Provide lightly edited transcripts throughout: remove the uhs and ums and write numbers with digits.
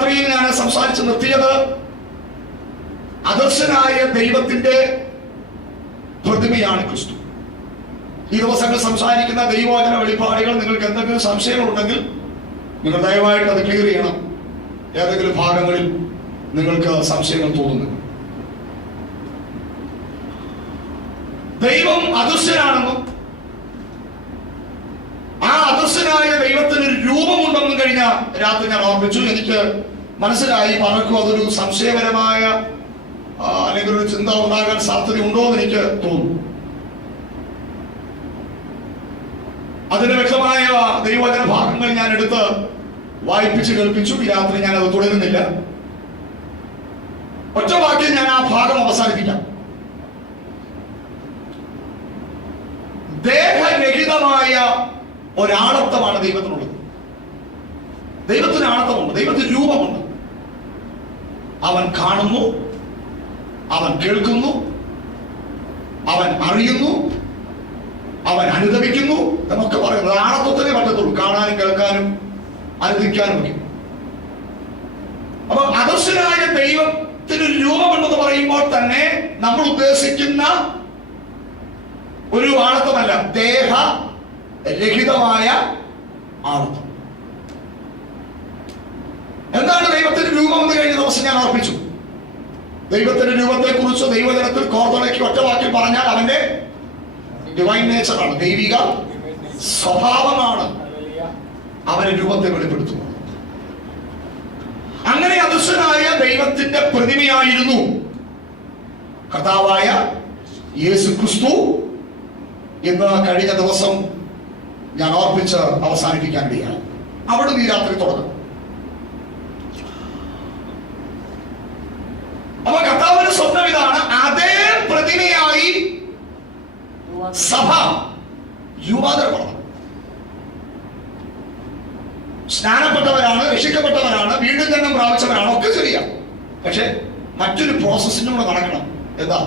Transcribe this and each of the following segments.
രാത്രിയിൽ ഞാൻ സംസാരിച്ച് നിർത്തിയത് അദർശനായ ദൈവത്തിന്റെ പ്രതിമയാണ് ക്രിസ്തു. ഈ ദിവസങ്ങൾ സംസാരിക്കുന്ന ദൈവവചന വെളിപ്പാടുകൾ നിങ്ങൾക്ക് എന്തെങ്കിലും സംശയങ്ങളുണ്ടെങ്കിൽ നിങ്ങൾ ദയവായിട്ട് അത് ക്ലിയർ ചെയ്യണം. ഏതെങ്കിലും ഭാഗങ്ങളിൽ നിങ്ങൾക്ക് സംശയങ്ങൾ തോന്നുന്നു. ദൈവം അദൃശ്യനാണെന്നും ആ അദൃശ്യനായ ദൈവത്തിന് ഒരു രൂപമുണ്ടെന്നും കഴിഞ്ഞ രാത്രി ഞാൻ ഓർമ്മിച്ചു. എനിക്ക് മനസ്സിലായി പലർക്കും അതൊരു സംശയപരമായ അല്ലെങ്കിൽ ഒരു ചിന്ത ഉണ്ടാകാൻ സാധ്യതയുണ്ടോ എന്ന് എനിക്ക് തോന്നുന്നു. അതിന് വ്യക്തമായ ദൈവവചന ഭാഗങ്ങൾ ഞാൻ എടുത്ത് വായിപ്പിച്ച് കേൾപ്പിച്ചു. ഈ രാത്രി ഞാൻ അത് തുടരുന്നില്ല. ഒറ്റ വാക്യം ഞാൻ ആ ഭാഗം അവസാനിപ്പിക്കാം. ദേഹരഹിതമായ ഒരാളത്വമാണ് ദൈവത്തിനുള്ളത്. ദൈവത്തിന് ആളത്വമുണ്ട്, ദൈവത്തിന് രൂപമുണ്ട്. അവൻ കാണുന്നു, അവൻ കേൾക്കുന്നു, അവൻ അറിയുന്നു, അവൻ അനുദപിക്കുന്നു എന്നൊക്കെ പറയുന്നത് ആളത്വത്തിനെ പറ്റത്തുള്ളൂ. കാണാനും കേൾക്കാനും അനുദിക്കാനും ഒക്കെ. അപ്പൊ അദർശനായ ദൈവത്തിന് രൂപമുണ്ടെന്ന് പറയുമ്പോൾ തന്നെ നമ്മൾ ഉദ്ദേശിക്കുന്ന ഒരു ആളത്വമല്ല, ദേഹരഹിതമായ ആളത്വം. എന്താണ് ദൈവത്തിന്റെ രൂപം എന്ന് കഴിഞ്ഞ ദിവസം ഞാൻ ഓർപ്പിച്ചു. ദൈവത്തിന്റെ രൂപത്തെ കുറിച്ച് ദൈവജനത്തിൽ കോർത്തിണക്കി ഒറ്റ വാക്കിൽ പറഞ്ഞാൽ അവന്റെ ഡിവൈൻ നേച്ചറാണ്, ദൈവിക സ്വഭാവമാണ് അവന്റെ രൂപത്തെ വെളിപ്പെടുത്തുന്നത്. അങ്ങനെ അദൃശ്യനായ ദൈവത്തിന്റെ പ്രതിമയായിരുന്നു കർത്താവായ യേശു ക്രിസ്തു എന്ന് കഴിഞ്ഞ ദിവസം ഞാൻ ഓർപ്പിച്ച് അവസാനിപ്പിക്കാൻ ഇടയായി. അവിടെ ഈ രാത്രി തുടങ്ങും. അപ്പൊ കർത്താവിന്റെ സ്വപ്നം ഇതാണ്, അതേ പ്രതിമയായി സഭ രൂപാന്തരപ്പെടണം. സ്നാനപ്പെട്ടവരാണ്, രക്ഷിക്കപ്പെട്ടവരാണ്, വീണ്ടും ജന്മം പ്രാപിച്ചവരാണ്, ഒക്കെ ശരിയാണ്. പക്ഷെ മറ്റൊരു പ്രോസസ്സിനും കൂടെ നടക്കണം. എന്താ?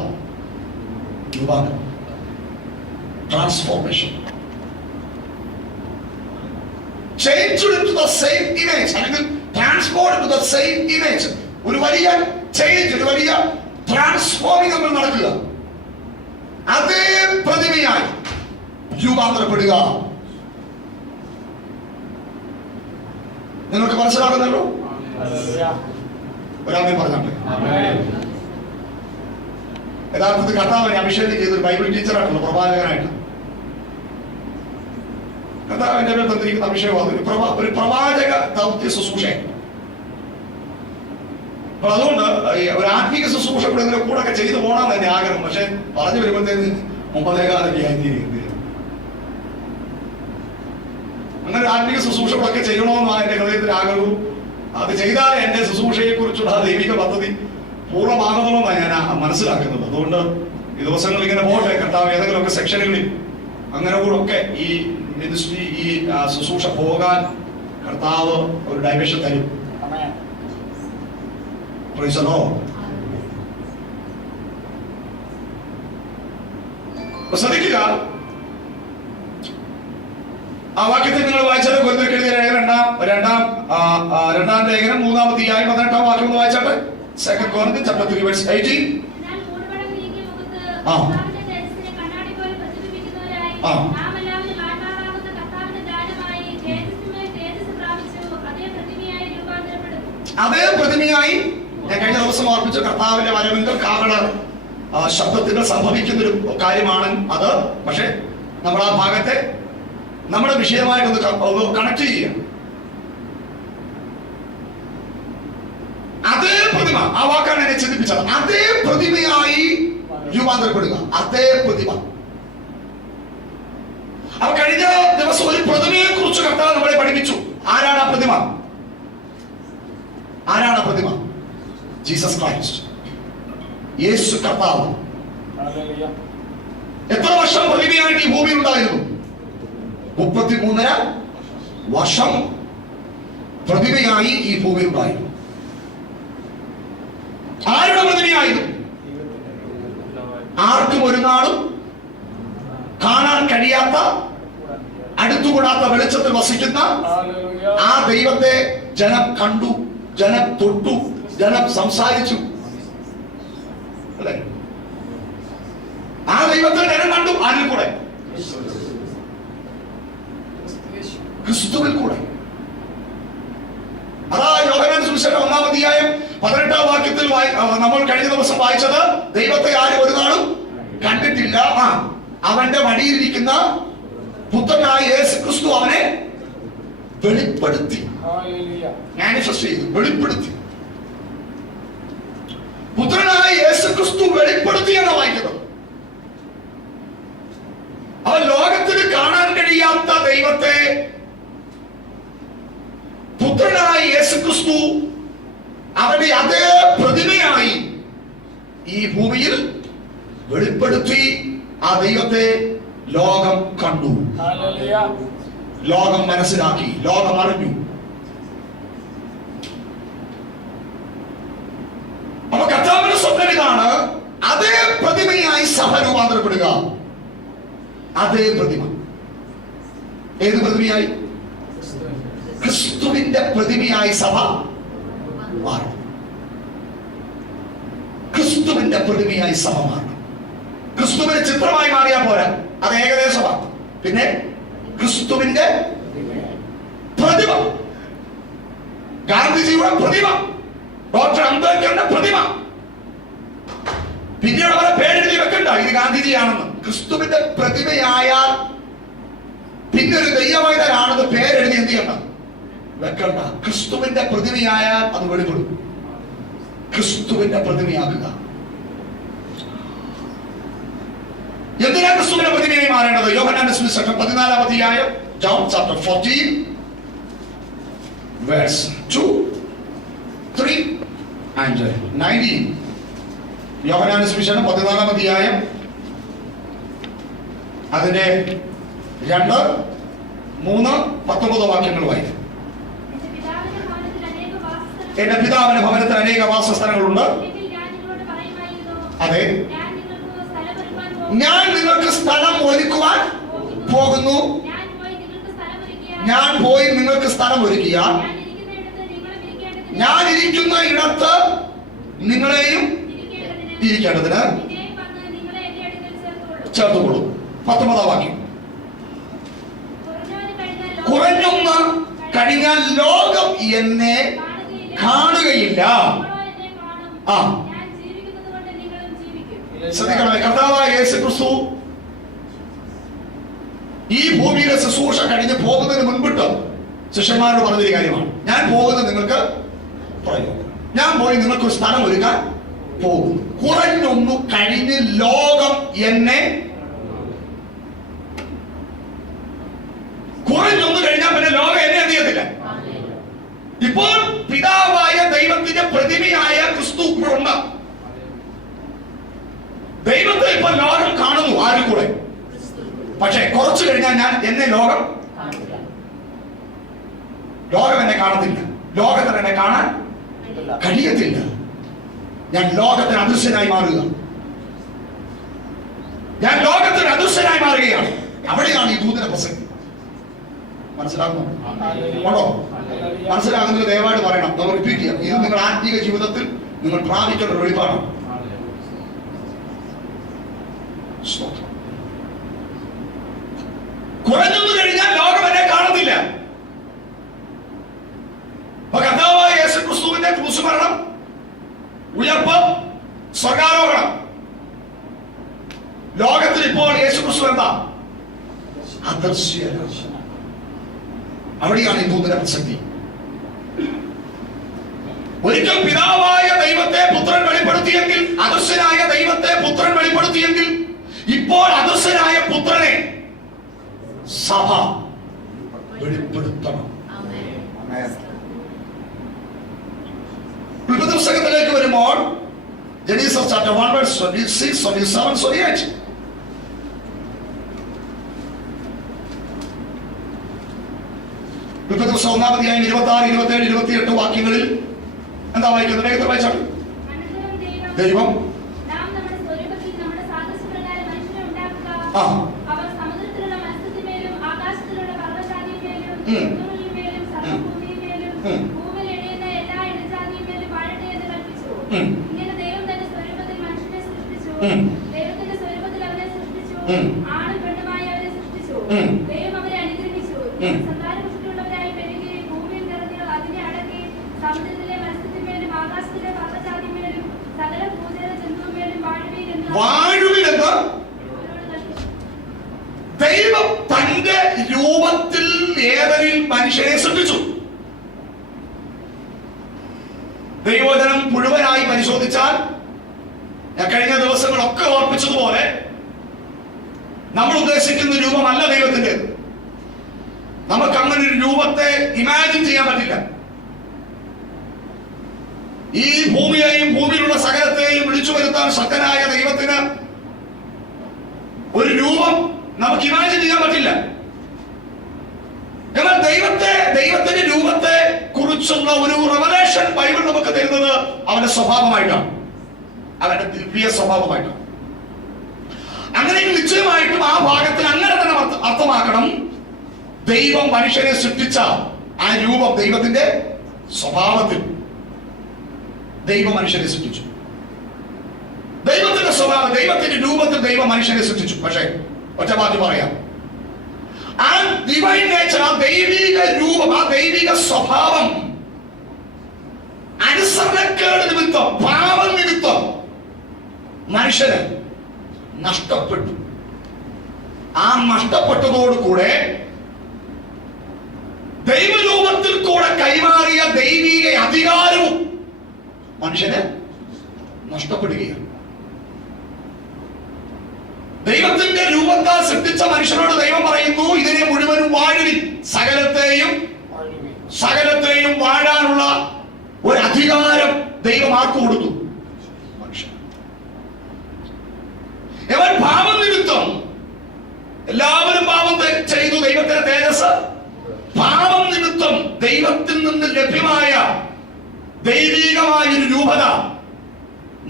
രൂപാന്തരം, transformation. Changed into the same image, അല്ലെങ്കിൽ Trafford into the same image. ഒരു വലിയ ചേഞ്ച്, ഒരു വലിയ ട്രാൻസ്ഫോമിംഗ് നമ്മൾ നടക്കുക. അതേ പ്രതിമയായി രൂപാന്തരപ്പെടുക. നിങ്ങൾക്ക് മനസ്സിലാകുന്നല്ലോ? ഒരാമേ പറഞ്ഞാട്ടെ. യഥാർത്ഥത്തിൽ കർത്താവിനെ അഭിഷേകം ചെയ്തൊരു ബൈബിൾ ടീച്ചറായിട്ടുള്ള പ്രവാചകനായിട്ട് കർത്താവിന്റെ പേര് തന്നിരിക്കുന്ന അഭിഷേകം ഒരു പ്രവാചക ദൗത്യ ശുശ്രൂഷ. അപ്പൊ അതുകൊണ്ട് ഒരു ആത്മീക ശുശ്രൂഷ കൂടെ ഇതിന്റെ കൂടെ ഒക്കെ ചെയ്തു പോകണമെന്ന് എന്റെ ആഗ്രഹം. പക്ഷെ പറഞ്ഞു വരുമ്പോഴത്തേക്ക് 9:15 ആയിത്തീരുന്നത്. അങ്ങനെ ആത്മീക ശുശ്രൂഷകളൊക്കെ ചെയ്യണമെന്നാണ് എന്റെ ഹൃദയത്തിന്റെ ആഗ്രഹവും. അത് ചെയ്താലേ എന്റെ ശുശ്രൂഷയെ കുറിച്ചുള്ള ദൈവിക പദ്ധതി പൂർണ്ണമാകുന്നതെന്നാണ് ഞാൻ മനസ്സിലാക്കുന്നത്. അതുകൊണ്ട് ഈ ദിവസങ്ങൾ ഇങ്ങനെ പോകട്ടെ. കർത്താവ് ഏതെങ്കിലുമൊക്കെ സെക്ഷനുകളിൽ അങ്ങനെ കൂടെ ഒക്കെ ഈ മിനിസ്ട്രി, ഈ ശുശ്രൂഷ പോകാൻ കർത്താവ് ഒരു ഡൈമെൻഷൻ തരും. ശ്രദ്ധിക്കുക, ആ വാക്യത്തിൽ നിങ്ങൾ വായിച്ചാൽ കൊരിന്ത്യർക്കെഴുതിയ രണ്ടാം ലേഖനം 3-ാം അധ്യായം 18-ാം വാക്യം ഒന്ന് വായിച്ചാട്ടെ. 2 Corinthians chapter 3 verse 18. അതേ പ്രതിമയായി ഞാൻ കഴിഞ്ഞ ദിവസം ഓർപ്പിച്ച കർത്താവിന്റെ വരവിങ്കൽ കാഹള ശബ്ദത്തിന് സംഭവിക്കുന്ന ഒരു കാര്യമാണ് അത്. പക്ഷെ നമ്മൾ ആ ഭാഗത്തെ നമ്മുടെ വിഷയമായിട്ടൊന്ന് കണക്ട് ചെയ്യുക. അതേ പ്രതിമ, ആ വാക്കാണ് എന്നെ ചിന്തിപ്പിച്ചത്. അതേ പ്രതിമയായി രൂപാന്തരപ്പെടുക, അതേ പ്രതിമ. അപ്പൊ കഴിഞ്ഞ ദിവസം ഒരു പ്രതിമയെ കുറിച്ച് കർത്താവ് നമ്മളെ പഠിപ്പിച്ചു. ആരാണ് ആ പ്രതിമ? ആരാണ് ആ പ്രതിമ? ജീസസ് ക്രൈസ്റ്റ്, യേശു കർത്താവ്. എത്ര വർഷം പ്രതിമയായിട്ട് ഈ ഭൂമിയിൽ ഉണ്ടായിരുന്നു? 33.5 വർഷം പ്രതിമയായി ഈ ഭൂമിയിൽ ഉണ്ടായിരുന്നു. ആരുടെ പ്രതിമയായിരുന്നു? ആർക്കും ഒരു നാളും കാണാൻ കഴിയാത്ത, അടുത്തുകൂടാത്ത വെളിച്ചത്തിൽ വസിക്കുന്ന ആ ദൈവത്തെ ജനം കണ്ടു, ജനം തൊട്ടു, ജനം സംസാരിച്ചു അല്ലെ? ആ ദൈവത്തെ ജനം കണ്ടു. ആരിൽ കൂടെ? ക്രിസ്തുവിൽ കൂടെ. അതാ യോഹന്നാന്റെ സുവിശേഷം 1-ാം അധ്യായം 18-ാം വാക്യത്തിൽ നമ്മൾ കഴിഞ്ഞ ദിവസം വായിച്ചത്. ദൈവത്തെ ആരും ഒരു നാളും കണ്ടിട്ടില്ല. അവന്റെ മടിയിലിരിക്കുന്ന പുത്രനായ യേശു ക്രിസ്തു അവനെ വെളിപ്പെടുത്തി, മാനിഫെസ്റ്റ് ചെയ്തു, വെളിപ്പെടുത്തി. പുത്രനായ യേശു ക്രിസ്തു വെളിപ്പെടുത്തി എന്ന് വായിക്കുന്നത്. അവൻ ലോകത്തിന് കാണാൻ കഴിയാത്ത ദൈവത്തെ പുത്രനായ യേശു ക്രിസ്തു അവന്റെ അതേ പ്രതിമയായി ഈ ഭൂമിയിൽ വെളിപ്പെടുത്തി. ആ ദൈവത്തെ ലോകം കണ്ടു, ലോകം മനസ്സിലാക്കി, ലോകം അറിഞ്ഞു. അപ്പൊ കർത്താവിന്റെ സ്വപ്നം ഇതാണ്, അതേ പ്രതിമയായി സഭ രൂപാന്തരപ്പെടുക. അതേ പ്രതിമ. ഏത് പ്രതിമയായി? ക്രിസ്തുവിന്റെ പ്രതിമയായി സഭ മാറണം. ക്രിസ്തുവിന്റെ പ്രതിമയായി സഭ മാറണം. ക്രിസ്തുവിന്റെ ചിത്രമായി മാറിയാൽ പോരാ, അത് ഏകദേശമാണ്. പിന്നെ ക്രിസ്തുവിന്റെ പ്രതിമ, ഗാന്ധിജിയുടെ പ്രതിമ, ഡോക്ടർ അംബേദ്കറിന്റെ പ്രതിമ. പിന്നീട് അവരെ പേരെഴുതി വെക്കണ്ട ഇത് ഗാന്ധിജിയാണെന്ന്. ക്രിസ്തുവിന്റെ പ്രതിമയായാൽ പിന്നെ ഒരു ദൈവവൈദ്യരാണെന്ന് പേരെഴുതി എന്ത് ചെയ്യണ്ട, വെക്കണ്ട. ക്രിസ്തുവിന്റെ പ്രതിമയായാൽ അത് വെളിപ്പെടും. ക്രിസ്തുവിന്റെ പ്രതിമയാക്കുക. എന്തിനാ ക്രിസ്തുവിന്റെ പ്രതിമയായി മാറേണ്ടത്? യോഹന്നാന്റെ സുവിശേഷം 14-ാം അധ്യായം, John chapter 14 verse 2, 3 and 19. യോഹന്നാന്റെ സുവിശേഷം 14-ാം അധ്യായം അതിന്റെ 2, 3, 19 വാക്യങ്ങൾ വായിക്കും. എന്റെ പിതാവിന്റെ ഭവനത്തിൽ അനേക വാസസ്ഥലങ്ങളുണ്ട്. അതെ, ഞാൻ നിങ്ങൾക്ക് സ്ഥലം ഒരുക്കുവാൻ പോകുന്നു. ഞാൻ പോയി നിങ്ങൾക്ക് സ്ഥലം ഒരുക്കിയ ഞാൻ ഇരിക്കുന്ന ഇടത്ത് നിങ്ങളെയും ഇരിക്കേണ്ടതിന് ചേർത്തുകൊള്ളും. 19-ാം വാക്യം. കുറഞ്ഞൊന്ന് കഴിഞ്ഞാൽ ലോകം എന്നെ കാണുകയില്ല. ശ്രദ്ധിക്കണമേ, കർത്താവായ യേശു ക്രിസ്തു ഈ ഭൂമിയിലെ ശുശ്രൂഷ കഴിഞ്ഞ് പോകുന്നതിന് മുൻപിട്ട് ശിഷ്യന്മാരോട് പറഞ്ഞൊരു കാര്യമാണ്, ഞാൻ പോകുന്നത് നിങ്ങൾക്ക് പ്രയോജനം. ഞാൻ പോയി നിങ്ങൾക്ക് ഒരു സ്ഥലം ഒരുക്കാൻ പോകുന്നു. കുറഞ്ഞൊന്നു കഴിഞ്ഞ് ലോകം എന്നെ, കുറഞ്ഞൊന്നു കഴിഞ്ഞാൽ പിന്നെ ലോകം എന്നെ എന്ത് ചെയ്യത്തില്ല. ഇപ്പോൾ പിതാവായ ദൈവത്തിന്റെ പ്രതിമയായ ക്രിസ്തു ഉണ്ട്. ദൈവത്തെ ഇപ്പോൾ ലോകം കാണുന്നു. ആരിൽ കൂടെ? പക്ഷെ കുറച്ചു കഴിഞ്ഞാൽ എന്നെ ലോകം എന്നെ കാണത്തില്ല. ലോകത്തിന് എന്നെ കാണാൻ കഴിയത്തില്ല. ഞാൻ ലോകത്തിന് അദൃശ്യനായി മാറുക. ഞാൻ ലോകത്തിന് അദൃശ്യനായി മാറുകയാണ്. അവിടെയാണ് ഈ ദൂതന്റെ പ്രസക്തി. മനസ്സിലാകുന്നു? ഉണ്ടോ? മനസ്സിലാകുന്നത് ദയവായിട്ട് പറയണം. നമ്മൾ റിപ്പീറ്റ് ചെയ്യാം. ഇത് നിങ്ങളുടെ ആത്മീക ജീവിതത്തിൽ നിങ്ങൾ പ്രാപിക്കേണ്ട ഒരു വെളിപ്പാടാണ്. കുറഞ്ഞൊന്നു കഴിഞ്ഞാൽ ലോകം എന്നെ കാണത്തില്ല. കർത്താവായ യേശു ക്രിസ്തുവിന്റെ ക്രൂശുമരണം, ഉയർപ്പ്, സ്വർഗ്ഗാരോഹണം. ലോകത്തിൽ ഇപ്പോൾ യേശു ക്രിസ്തു എന്താ? അദൃശ്യ. അവിടെയാണ് ഈ ദൂതന്റെ പ്രസക്തി. ഒരിക്കൽ പിതാവായ ദൈവത്തെ പുത്രൻ വെളിപ്പെടുത്തിയെങ്കിൽ, അദൃശ്യനായ ദൈവത്തെ പുത്രൻ വെളിപ്പെടുത്തിയെങ്കിൽ, ഇപ്പോൾ അദൃശ്യനായ പുത്രനെ സഭ വെളിപ്പെടുത്തണം. പുസ്തകത്തിലേക്ക് വരുമ്പോൾ ജെനീസസ് ചാപ്റ്റർ 1 verse 26, 27, 28. ദിവസം 1-ാം അധ്യായം 26, 27, 28 വാക്യങ്ങളിൽ എന്താ വായിക്കുന്നത്? വേഗത്തിൽ വായിച്ചാൽ ദൈവം ഇങ്ങനെ ദൈവം തന്റെ സ്വരൂപത്തിൽ മനുഷ്യനെ സൃഷ്ടിച്ചു. ദൈവത്തിന്റെ സ്വരൂപത്തിൽ അവനെ സൃഷ്ടിച്ചു. ആണും പെണ്ണുമായി അവരെ സൃഷ്ടിച്ചു. ദൈവം അവരെ അനുഗ്രഹിച്ചു. സന്താനപുഷ്ടിയുള്ളവരായി പെരുകി ഭൂമിയിൽ നിറഞ്ഞ് അതിനെ അടക്കി സമുദ്രത്തിലെ മത്സ്യത്തിന്മേലും ആകാശത്തിലെ പർവ്വതാദിന്മേലും സകല ഭൂചര ജന്തുവിന്മേലും വാഴുവിലെന്ന് ദൈവം തന്റെ രൂപത്തിൽ ഏതനിൽ മനുഷ്യനെ സൃഷ്ടിച്ചു. ദൈവവചനം മുഴുവനായി പരിശോധിച്ചാൽ ഞാൻ കഴിഞ്ഞ ദിവസങ്ങളൊക്കെ ഓർപ്പിച്ചതുപോലെ നമ്മൾ ഉദ്ദേശിക്കുന്ന രൂപമല്ല ദൈവത്തിന്റെ. നമുക്ക് അങ്ങനെ ഒരു രൂപത്തെ ഇമാജിൻ ചെയ്യാൻ പറ്റില്ല. ഈ ഭൂമിയെയും ഭൂമിയിലുള്ള സകലത്തെയും വിളിച്ചു വരുത്താൻ ശക്തനായ ദൈവത്തിന് ഒരു രൂപം നമുക്ക് ഇമാജിൻ ചെയ്യാൻ പറ്റില്ല. എന്നാൽ ദൈവത്തിന്റെ രൂപത്തെ കുറിച്ചുള്ള ഒരു റെവലേഷൻ ബൈബിൾ നമുക്ക് തരുന്നത് അവന്റെ സ്വഭാവമായിട്ടാണ്, അവന്റെ ദിവ്യ സ്വഭാവമായിട്ടാണ്. അങ്ങനെ നിശ്ചയമായിട്ടും ആ ഭാഗത്തിന് അങ്ങനെ തന്നെ അർത്ഥമാക്കണം. ദൈവം മനുഷ്യനെ സൃഷ്ടിച്ച ആ രൂപം ദൈവത്തിന്റെ സ്വഭാവത്തിൽ ദൈവം മനുഷ്യനെ സൃഷ്ടിച്ചു. ദൈവത്തിന്റെ സ്വഭാവം, ദൈവത്തിന്റെ രൂപത്തിൽ ദൈവം മനുഷ്യനെ സൃഷ്ടിച്ചു. പക്ഷേ ഒറ്റവാക്കി പറയാം, ആ ഡിവൈൻ നേച്ചർ, ആ ദൈവിക രൂപം, ആ ദൈവിക സ്വഭാവം അനുസരണക്കേട് നിമിത്തം, പാപം നിമിത്തം മനുഷ്യന് നഷ്ടപ്പെട്ടു. ആ നഷ്ടപ്പെട്ടതോടുകൂടെ ദൈവരൂപത്തിൽ കൂടെ കൈമാറിയ ദൈവിക അധികാരവും മനുഷ്യന് നഷ്ടപ്പെടുകയാണ്. ദൈവത്തിന്റെ രൂപത്താൽ സൃഷ്ടിച്ച മനുഷ്യനോട് ദൈവം പറയുന്നു, ഇതിനെ മുഴുവനും വാഴുവിൻ, സകലത്തെയും വാഴാനുള്ള ഒരു അധികാരം ദൈവം ആർക്ക് കൊടുത്തു? മനുഷ്യൻ. ഇവൻ പാപം നിമിത്തം എല്ലാവരും പാപം ചെയ്തു. ദൈവത്തിന്റെ തേജസ് പാപം നിമിത്തം ദൈവത്തിൽ നിന്ന് ലഭ്യമായ ദൈവികമായ ഒരു രൂപത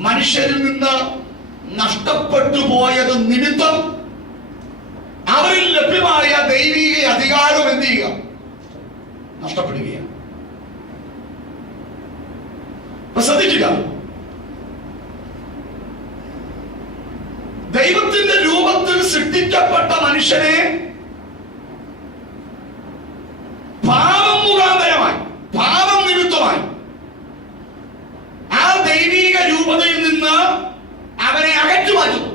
മനുഷ്യരിൽ നിന്ന് നഷ്ടപ്പെട്ടു പോയത് നിമിത്തം അവരിൽ ലഭ്യമായ ദൈവിക അധികാരം എന്ത് ചെയ്യുക? നഷ്ടപ്പെടുകയാണ്. ശ്രദ്ധിക്കുക, ദൈവത്തിന്റെ രൂപത്തിൽ സൃഷ്ടിക്കപ്പെട്ട മനുഷ്യനെ പാപം മുഖാന്തരമായി, പാപം നിമിത്തമായി ആ ദൈവിക രൂപതയിൽ നിന്ന് അവനെ അകറ്റുമാറ്റുന്നു.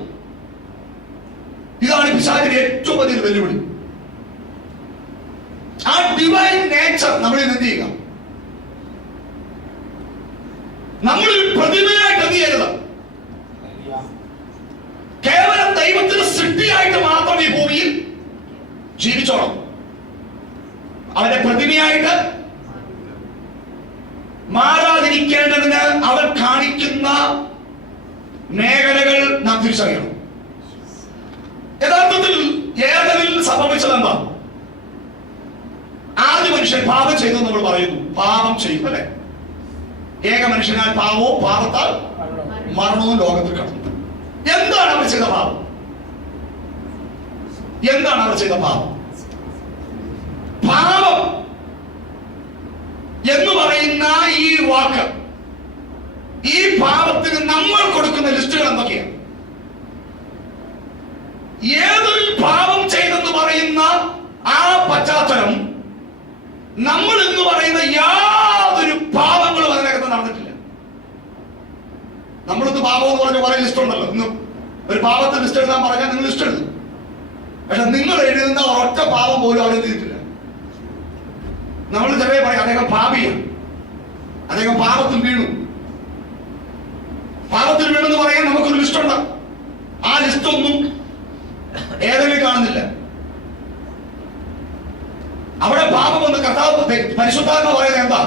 ഇതാണ് പിശാചിന്റെ ഏറ്റവും വലിയ വെല്ലുവിളി. ആ ഡിവൈൻ നേച്ചർ നമ്മൾ എന്ത് ചെയ്യുക? നമ്മളൊരു പ്രതിമയായിട്ട് എന്ത് ചെയ്യരുത്? കേവലം ദൈവത്തിന് സൃഷ്ടിയായിട്ട് മാത്രം ഈ ഭൂമിയിൽ ജീവിച്ചോണം. അവന്റെ പ്രതിമയായിട്ട് മാറാതിരിക്കേണ്ടതിന് അവൻ കാണിക്കുന്ന മേഖലകൾ നാം തിരിച്ചറിയണം. യഥാർത്ഥത്തിൽ ഏതനിൽ സംഭവിച്ചത് എന്താ? ആദ്യ മനുഷ്യൻ പാപം ചെയ്തു നമ്മൾ പറയുന്നു. പാപം ചെയ്തു അല്ലെ? ഏക മനുഷ്യനാൽ പാപവും പാപത്താൽ മരണവും ലോകത്തിൽ കടന്നു. എന്താണ് അവർ ചെയ്ത പാപം? എന്താണ് അവർ ചെയ്ത പാപം? പാപം എന്ന് പറയുന്ന ഈ വാക്ക്, ഈ പാപത്തിന് നമ്മൾ കൊടുക്കുന്ന ലിസ്റ്റുകൾ എന്തൊക്കെയാണ്? ഏതൊരു പാപം ചെയ്തെന്ന് പറയുന്ന ആ പശ്ചാത്തലം നമ്മൾ എന്ന് പറയുന്ന യാതൊരു പാപങ്ങളും അതിനകത്ത് നടന്നിട്ടില്ല. നമ്മളിന്ന് പാപം എന്ന് പറഞ്ഞ കുറെ ലിസ്റ്റ് ഉണ്ടല്ലോ. ഇന്ന് ഒരു പാപത്തെ ലിസ്റ്റ് എഴുതാൻ പറഞ്ഞാൽ നിങ്ങൾ ലിസ്റ്റ് എഴുതും. പക്ഷെ നിങ്ങൾ എഴുതുന്ന ഒറ്റ പാപം പോലും അവർ എഴുതിയിട്ടില്ല. നമ്മൾ ചെറിയ പറയും അദ്ദേഹം പാപിയാണ്, അദ്ദേഹം പാപത്തിൽ വീണു. പാപത്തിൽ വീണെന്ന് പറയാൻ നമുക്കൊരു ലിസ്റ്റ് ഉണ്ട്. ആ ലിസ്റ്റ് ഒന്നും ഏതെങ്കിലും കാണുന്നില്ല. അവിടെ പാപം എന്ന് കർത്താവ് പരിശുദ്ധാത്മ പറയുന്നത് എന്താ?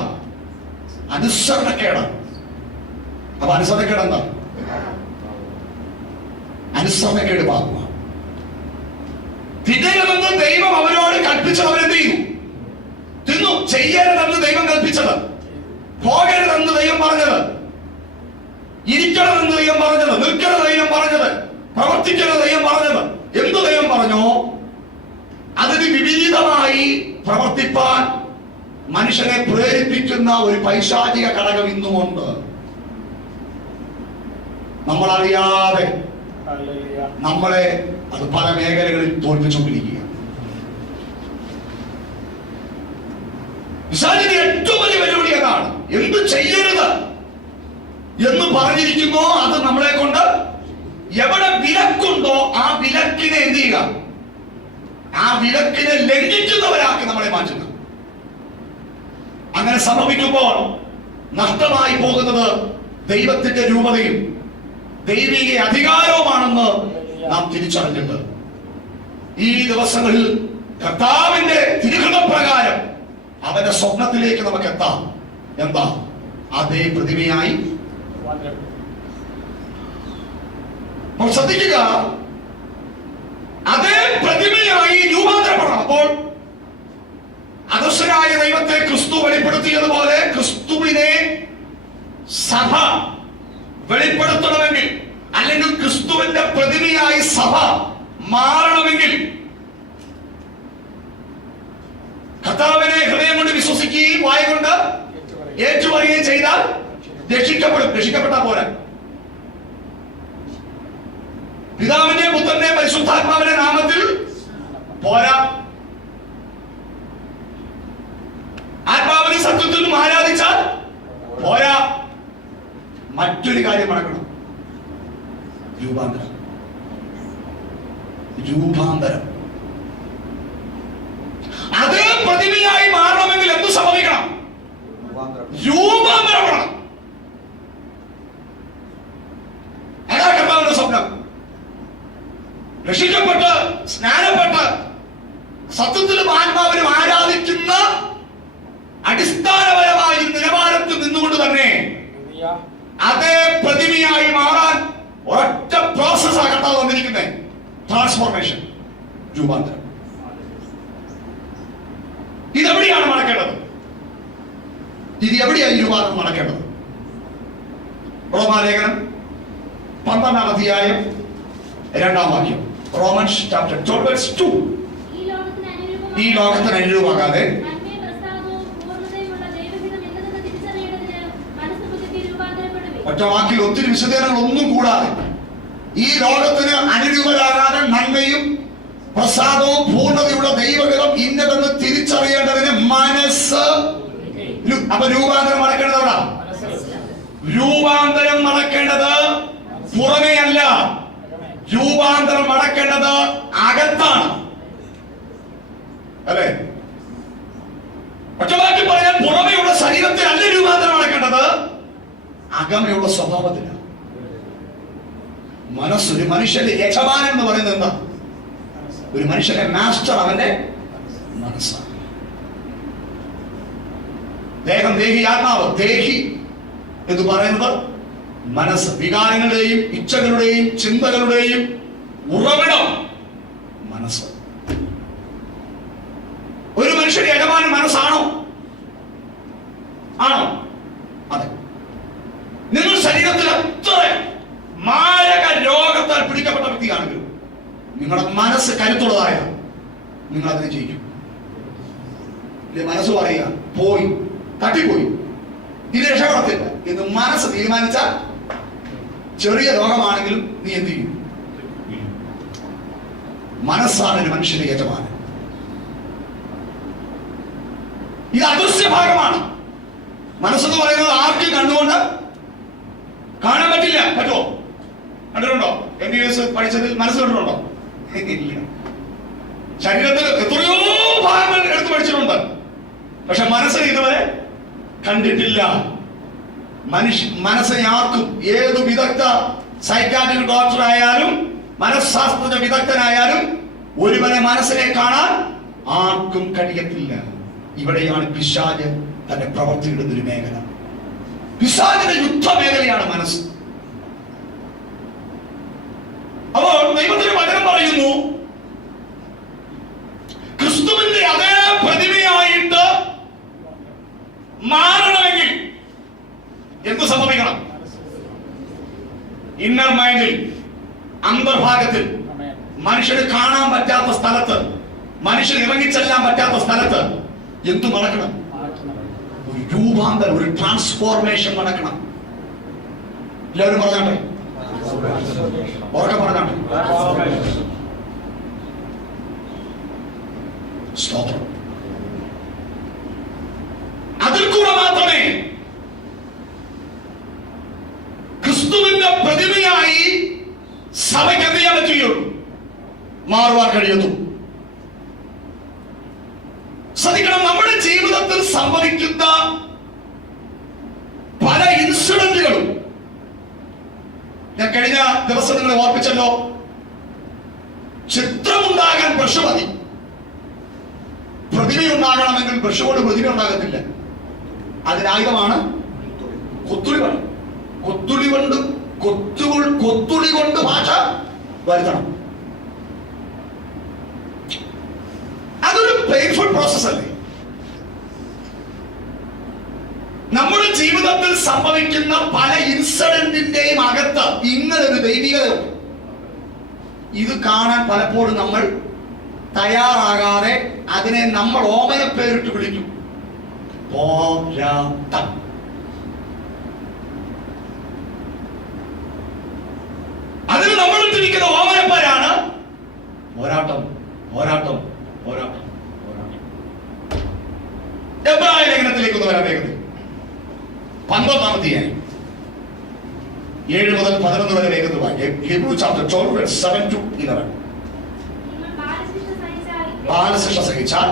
അനുസരണക്കേട്. അപ്പൊ അനുസരണക്കേട് എന്താ? അനുസരണക്കേട് പാപമാണ്. തിന്നരുതെന്ന് ദൈവം അവരോട് കൽപ്പിച്ചത് അവരെന്ത് ചെയ്തു? തിന്നു. ചെയ്യരുതെന്ന് ദൈവം കൽപ്പിച്ചത്, പോകരുതെന്ന് ദൈവം പറഞ്ഞത്, ഇരിക്കണമെന്ന് ദൈവം പറഞ്ഞത്, നിൽക്കരുത് ദൈവം പറഞ്ഞത്, പ്രവർത്തിക്കരുത് ദൈവം പറഞ്ഞത്, എന്ത് ദൈവം പറഞ്ഞോ അതിന് വിപരീതമായി പ്രവർത്തിപ്പാൻ മനുഷ്യനെ പ്രേരിപ്പിക്കുന്ന ഒരു പൈശാചിക ഘടകം ഇന്നുമുണ്ട്. നമ്മളറിയാതെ നമ്മളെ അത് പല മേഖലകളിൽ തോൽപ്പിച്ചുകൊണ്ടിരിക്കുക. പിശാചിന്റെ ഏറ്റവും വലിയ വെല്ലുവിളി അതാണ്. എന്ത് ചെയ്യരുത് എന്ന് പറഞ്ഞിരിക്കുന്നോ അത് നമ്മളെ കൊണ്ട് എവിടെ വിലക്കുണ്ടോ ആ വിലക്കിനെ എന്ത് ചെയ്യുക, ആ വിലക്കിനെ ലംഘിക്കുന്നവരാക്കി നമ്മളെ മാറ്റുക. അങ്ങനെ സംഭവിക്കുമ്പോൾ നഷ്ടമായി പോകുന്നത് ദൈവത്തിന്റെ രൂപതയും ദൈവിക അധികാരവുമാണെന്ന് നാം തിരിച്ചറിഞ്ഞിട്ട് ഈ ദിവസങ്ങളിൽ കർത്താവിന്റെ തിരുഹൃദപ്രകാരം അവന്റെ സ്വപ്നത്തിലേക്ക് നമുക്ക് എത്താം. എന്താ? അതേ പ്രതിമയായി. ശ്രദ്ധിക്കുക, അതേ പ്രതിമയായി രൂപാന്തരപ്പെടണം. അപ്പോൾ അദൃശ്യനായ ദൈവത്തെ ക്രിസ്തു വെളിപ്പെടുത്തിയതുപോലെ ക്രിസ്തുവിനെ സഭ വെളിപ്പെടുത്തണമെങ്കിൽ, അല്ലെങ്കിൽ ക്രിസ്തുവിന്റെ പ്രതിമയായി സഭ മാറണമെങ്കിൽ കർത്താവിനെ ഹൃദയം കൊണ്ട് വിശ്വസിക്കുകയും വായ കൊണ്ട് ഏറ്റുപറയുകയും ചെയ്താൽ രക്ഷിക്കപ്പെടും. രക്ഷിക്കപ്പെട്ടാൽ പോരാ. പിതാവിന്റെ പുത്രന്റെ പരിശുദ്ധാത്മാവിന്റെ നാമത്തിൽ പോരാ. ആത്മാവിനെ സത്യത്തിലും ആരാധിച്ചാൽ പോരാ. മറ്റൊരു കാര്യം നടക്കണം. രൂപാന്തരം. രൂപാന്തരം. അതേ പ്രതിമയായി മാറണമെങ്കിൽ എന്ത് സംഭവിക്കണം? രൂപാന്തരപ്പെടണം. അതാ കർത്താവിന്റെ സ്വപ്നം. രക്ഷിക്കപ്പെട്ട് സ്നാനപ്പെട്ട് സത്യത്തിലും ആത്മാവിലും ആരാധിക്കുന്ന അടിസ്ഥാനപരമായ നിലവാരത്തിൽ നിന്നുകൊണ്ട് തന്നെ അതേ പ്രതിമയായി മാറാൻ ഒറ്റ പ്രോസസ് കർത്താവ് വന്നിരിക്കുന്നത്. ട്രാൻസ്ഫോർമേഷൻ, രൂപാന്തരം. ഇതെവിടെയാണ് നടക്കേണ്ടത്? ഇത് എവിടെയാണ് രൂപാന്തരം നടക്കേണ്ടത്? റോമാലേഖനം 12-ാം അധ്യായം 2-ാം വാക്യം. Romance chapter 12:2. ഈ ലോകത്തിന് അനുരൂപമാകാതെ ഒറ്റ വാക്കിൽ ഒത്തിരി വിശദീകരണങ്ങൾ ഒന്നും കൂടാതെ ഈ ലോകത്തിന് അനുരൂപരാകാതെ നന്മയും പ്രസാദവും പൂർണ്ണതയുള്ള ദൈവഹിതം ഇന്നതെന്ന് തിരിച്ചറിയേണ്ടതിന് മനസ്സ്. അപ്പൊ രൂപാന്തരം നടക്കേണ്ടത് എവിടെ? രൂപാന്തരം നടക്കേണ്ടത് പുറമേ അല്ല. രൂപാന്തരം നടക്കേണ്ടത് അകത്താണ്. അല്ലെ? ഒറ്റവാക്കി പറയാൻ പുറമെയുള്ള ശരീരത്തിലല്ല രൂപാന്തരം നടക്കേണ്ടത്, അകമയുള്ള സ്വഭാവത്തിലാണ്. മനസ്സൊരു മനുഷ്യന്റെ യജമാനൻ എന്ന് പറയുന്നത് എന്താ? ഒരു മനുഷ്യന്റെ മാസ്റ്റർ അവന്റെ മനസ്സാണ്. ദേഹം, ദേഹി, ആത്മാവ്. ദേഹി എന്ന് പറയുന്നത് മനസ്സ്. വികാരങ്ങളുടെയും ഇച്ഛകളുടെയും ചിന്തകളുടെയും ഉറവിടം മനസ്സ്. ഒരു മനുഷ്യന്റെ യജമാനൻ മനസ്സാണോ? ആണോ? അതെ. നിങ്ങൾ ശരീരത്തിൽ എത്ര മാരക രോഗത്താൽ പിടിക്കപ്പെട്ട വ്യക്തിയാണെങ്കിലും നിങ്ങളുടെ മനസ്സ് കരുത്തുള്ളതായ നിങ്ങൾ അതിനെ ജയിക്കും. മനസ്സ് പറയുക പോയി, തട്ടിപ്പോയി, ഇത് രക്ഷപ്പെടത്തില്ല എന്ന് മനസ്സ് തീരുമാനിച്ചാൽ ചെറിയ രോഗമാണെങ്കിലും നീ എന്ത് ചെയ്യും? മനസ്സാണ് ഒരു മനുഷ്യന്റെ യജമാനൻ. ഇത് അദൃശ്യ ഭാഗമാണ്. മനസ്സെന്ന് പറയുന്നത് ആർക്കും കണ്ടുകൊണ്ട് കാണാൻ പറ്റില്ല. പറ്റുമോ? കണ്ടിട്ടുണ്ടോ? MBBS പഠിച്ചതിൽ മനസ്സ് കണ്ടിട്ടുണ്ടോ? ശരീരത്തിൽ എത്രയോ ഭാഗങ്ങൾ എടുത്തു പഠിച്ചിട്ടുണ്ട്, പക്ഷെ മനസ്സിനെ ഇതുവരെ കണ്ടിട്ടില്ല. മനസ്സിനെ ആർക്കും, ഏത് വിദഗ്ധ സൈക്കാട്രിക് ഡോക്ടർ ആയാലും മനഃശാസ്ത്ര വിദഗ്ധനായാലും ഒരുവനെ മനസ്സിനെ കാണാൻ ആർക്കും കഴിയത്തില്ല. ഇവിടെയാണ് പിശാച് തന്റെ പ്രവർത്തിയിടുന്ന ഒരു മേഖല. പിശാചിന്റെ യുദ്ധമേഖലയാണ് മനസ്സ്. അപ്പോൾ ദൈവത്തിന് വചനം പറയുന്നു, ക്രിസ്തുവിന്റെ അതേ പ്രതിമയായിട്ട് മാറണമെങ്കിൽ എന്ത് സംഭവിക്കണം? ഇന്നർ മൈൻഡിൽ, അന്തർഭാഗത്തിൽ, മനുഷ്യന് കാണാൻ പറ്റാത്ത സ്ഥലത്ത്, മനുഷ്യന് ഇറങ്ങിച്ചെല്ലാൻ പറ്റാത്ത സ്ഥലത്ത് എന്തു നടക്കണം? ഒരു രൂപാന്തരം, ഒരു ട്രാൻസ്ഫോർമേഷൻ നടക്കണം. എല്ലാവരും പറഞ്ഞാട്ടെ, ഉറക്കെ പറഞ്ഞാണ്. സ്തോത്രം. അതിൽ കൂടെ മാത്രമേ ക്രിസ്തുവിന്റെ പ്രതിമയായി സഭയ്ക്ക് എന്ത് ചെയ്യാൻ പറ്റുകയുള്ളൂ, മാറുവാൻ കഴിയുന്നു. ശ്രദ്ധിക്കണം, നമ്മുടെ ജീവിതത്തിൽ സംഭവിക്കുന്ന പല ഇൻസിഡന്റുകളും ഞാൻ കഴിഞ്ഞ ദിവസം നിങ്ങളെ ഓർപ്പിച്ചല്ലോ. ചിത്രമുണ്ടാകാൻ ബ്രഷ് മതി, പ്രതിമയുണ്ടാകണമെങ്കിൽ ബ്രഷ് കൊണ്ട് പ്രതിമ ഉണ്ടാകത്തില്ല. അതിനായുധമാണ് കൊത്തുളി കൊണ്ട്. കൊത്തുളി കൊണ്ട് ഭാഷ വരുത്തണം. അതൊരു പെയിൻഫുൾ പ്രോസസ് അല്ലേ? നമ്മുടെ ജീവിതത്തിൽ സംഭവിക്കുന്ന പല ഇൻസിഡന്റിന്റെയും അകത്ത് ഇങ്ങനൊരു ദൈവികതയുണ്ട്. ഇത് കാണാൻ പലപ്പോഴും നമ്മൾ തയ്യാറാകാതെ അതിനെ നമ്മൾ ഓമന പേരിട്ട് വിളിക്കും, പോരാട്ടം. അതിന് നമ്മൾ ഇട്ടിരിക്കുന്ന ഓമനപ്പേരാണ് പോരാട്ടം, പോരാട്ടം, പോരാട്ടം, പോരാട്ടം. എബ്രായ ലേഖനത്തിലേക്ക് ഒന്ന് വരാൻ വേഗത്തിൽ 19-ാമത്തെ 7 മുതൽ 11 വരെ വേഗത്തിൽ വായിക്കാം. Hebrew chapter 12 7 to 11. ബാലശിക്ഷ സഹിച്ചാൽ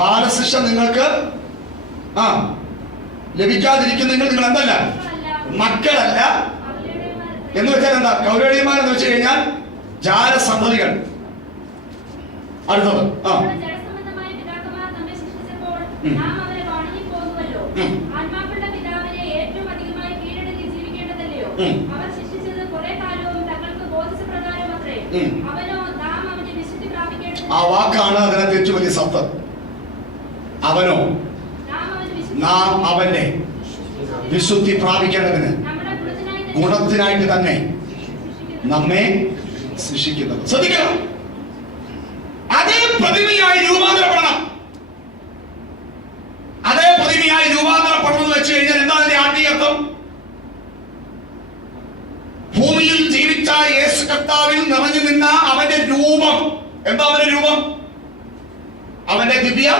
ബാലശിക്ഷ നിങ്ങൾക്ക് ലഭിക്കാതിരിക്കുന്നെങ്കിൽ നിങ്ങൾ എന്തല്ല, മക്കളല്ല. എന്ന് വെച്ചാൽ എന്താ? കൗരവ്യന്മാരെന്ന് വെച്ച് കഴിഞ്ഞാൽ ജാരസന്തതികൾ. അടുത്തത് ആ വാക്കാണ് അതിനകത്ത് ഏറ്റവും വലിയ സത്ത്. അവനോ നാം അവന്റെ വിശുദ്ധി പ്രാപിക്കേണ്ടതിന് ഗുണത്തിനായിട്ട് തന്നെ നമ്മെ സൃഷ്ടിക്കുന്നത്. ശ്രദ്ധിക്കണം, അതേ പ്രതിമയായി രൂപാന്തരപ്പെടണം. അതേ പ്രതിമയായി രൂപാന്തരപ്പെടണം എന്ന് വെച്ച് കഴിഞ്ഞാൽ എന്താ അതിന്റെ ആത്മീയത്വം? ഭൂമിയിൽ ജീവിച്ച യേശു കർത്താവിൽ നിറഞ്ഞു നിന്ന അവന്റെ രൂപം. എന്താ അവന്റെ രൂപം? അവന്റെ ദിവ്യ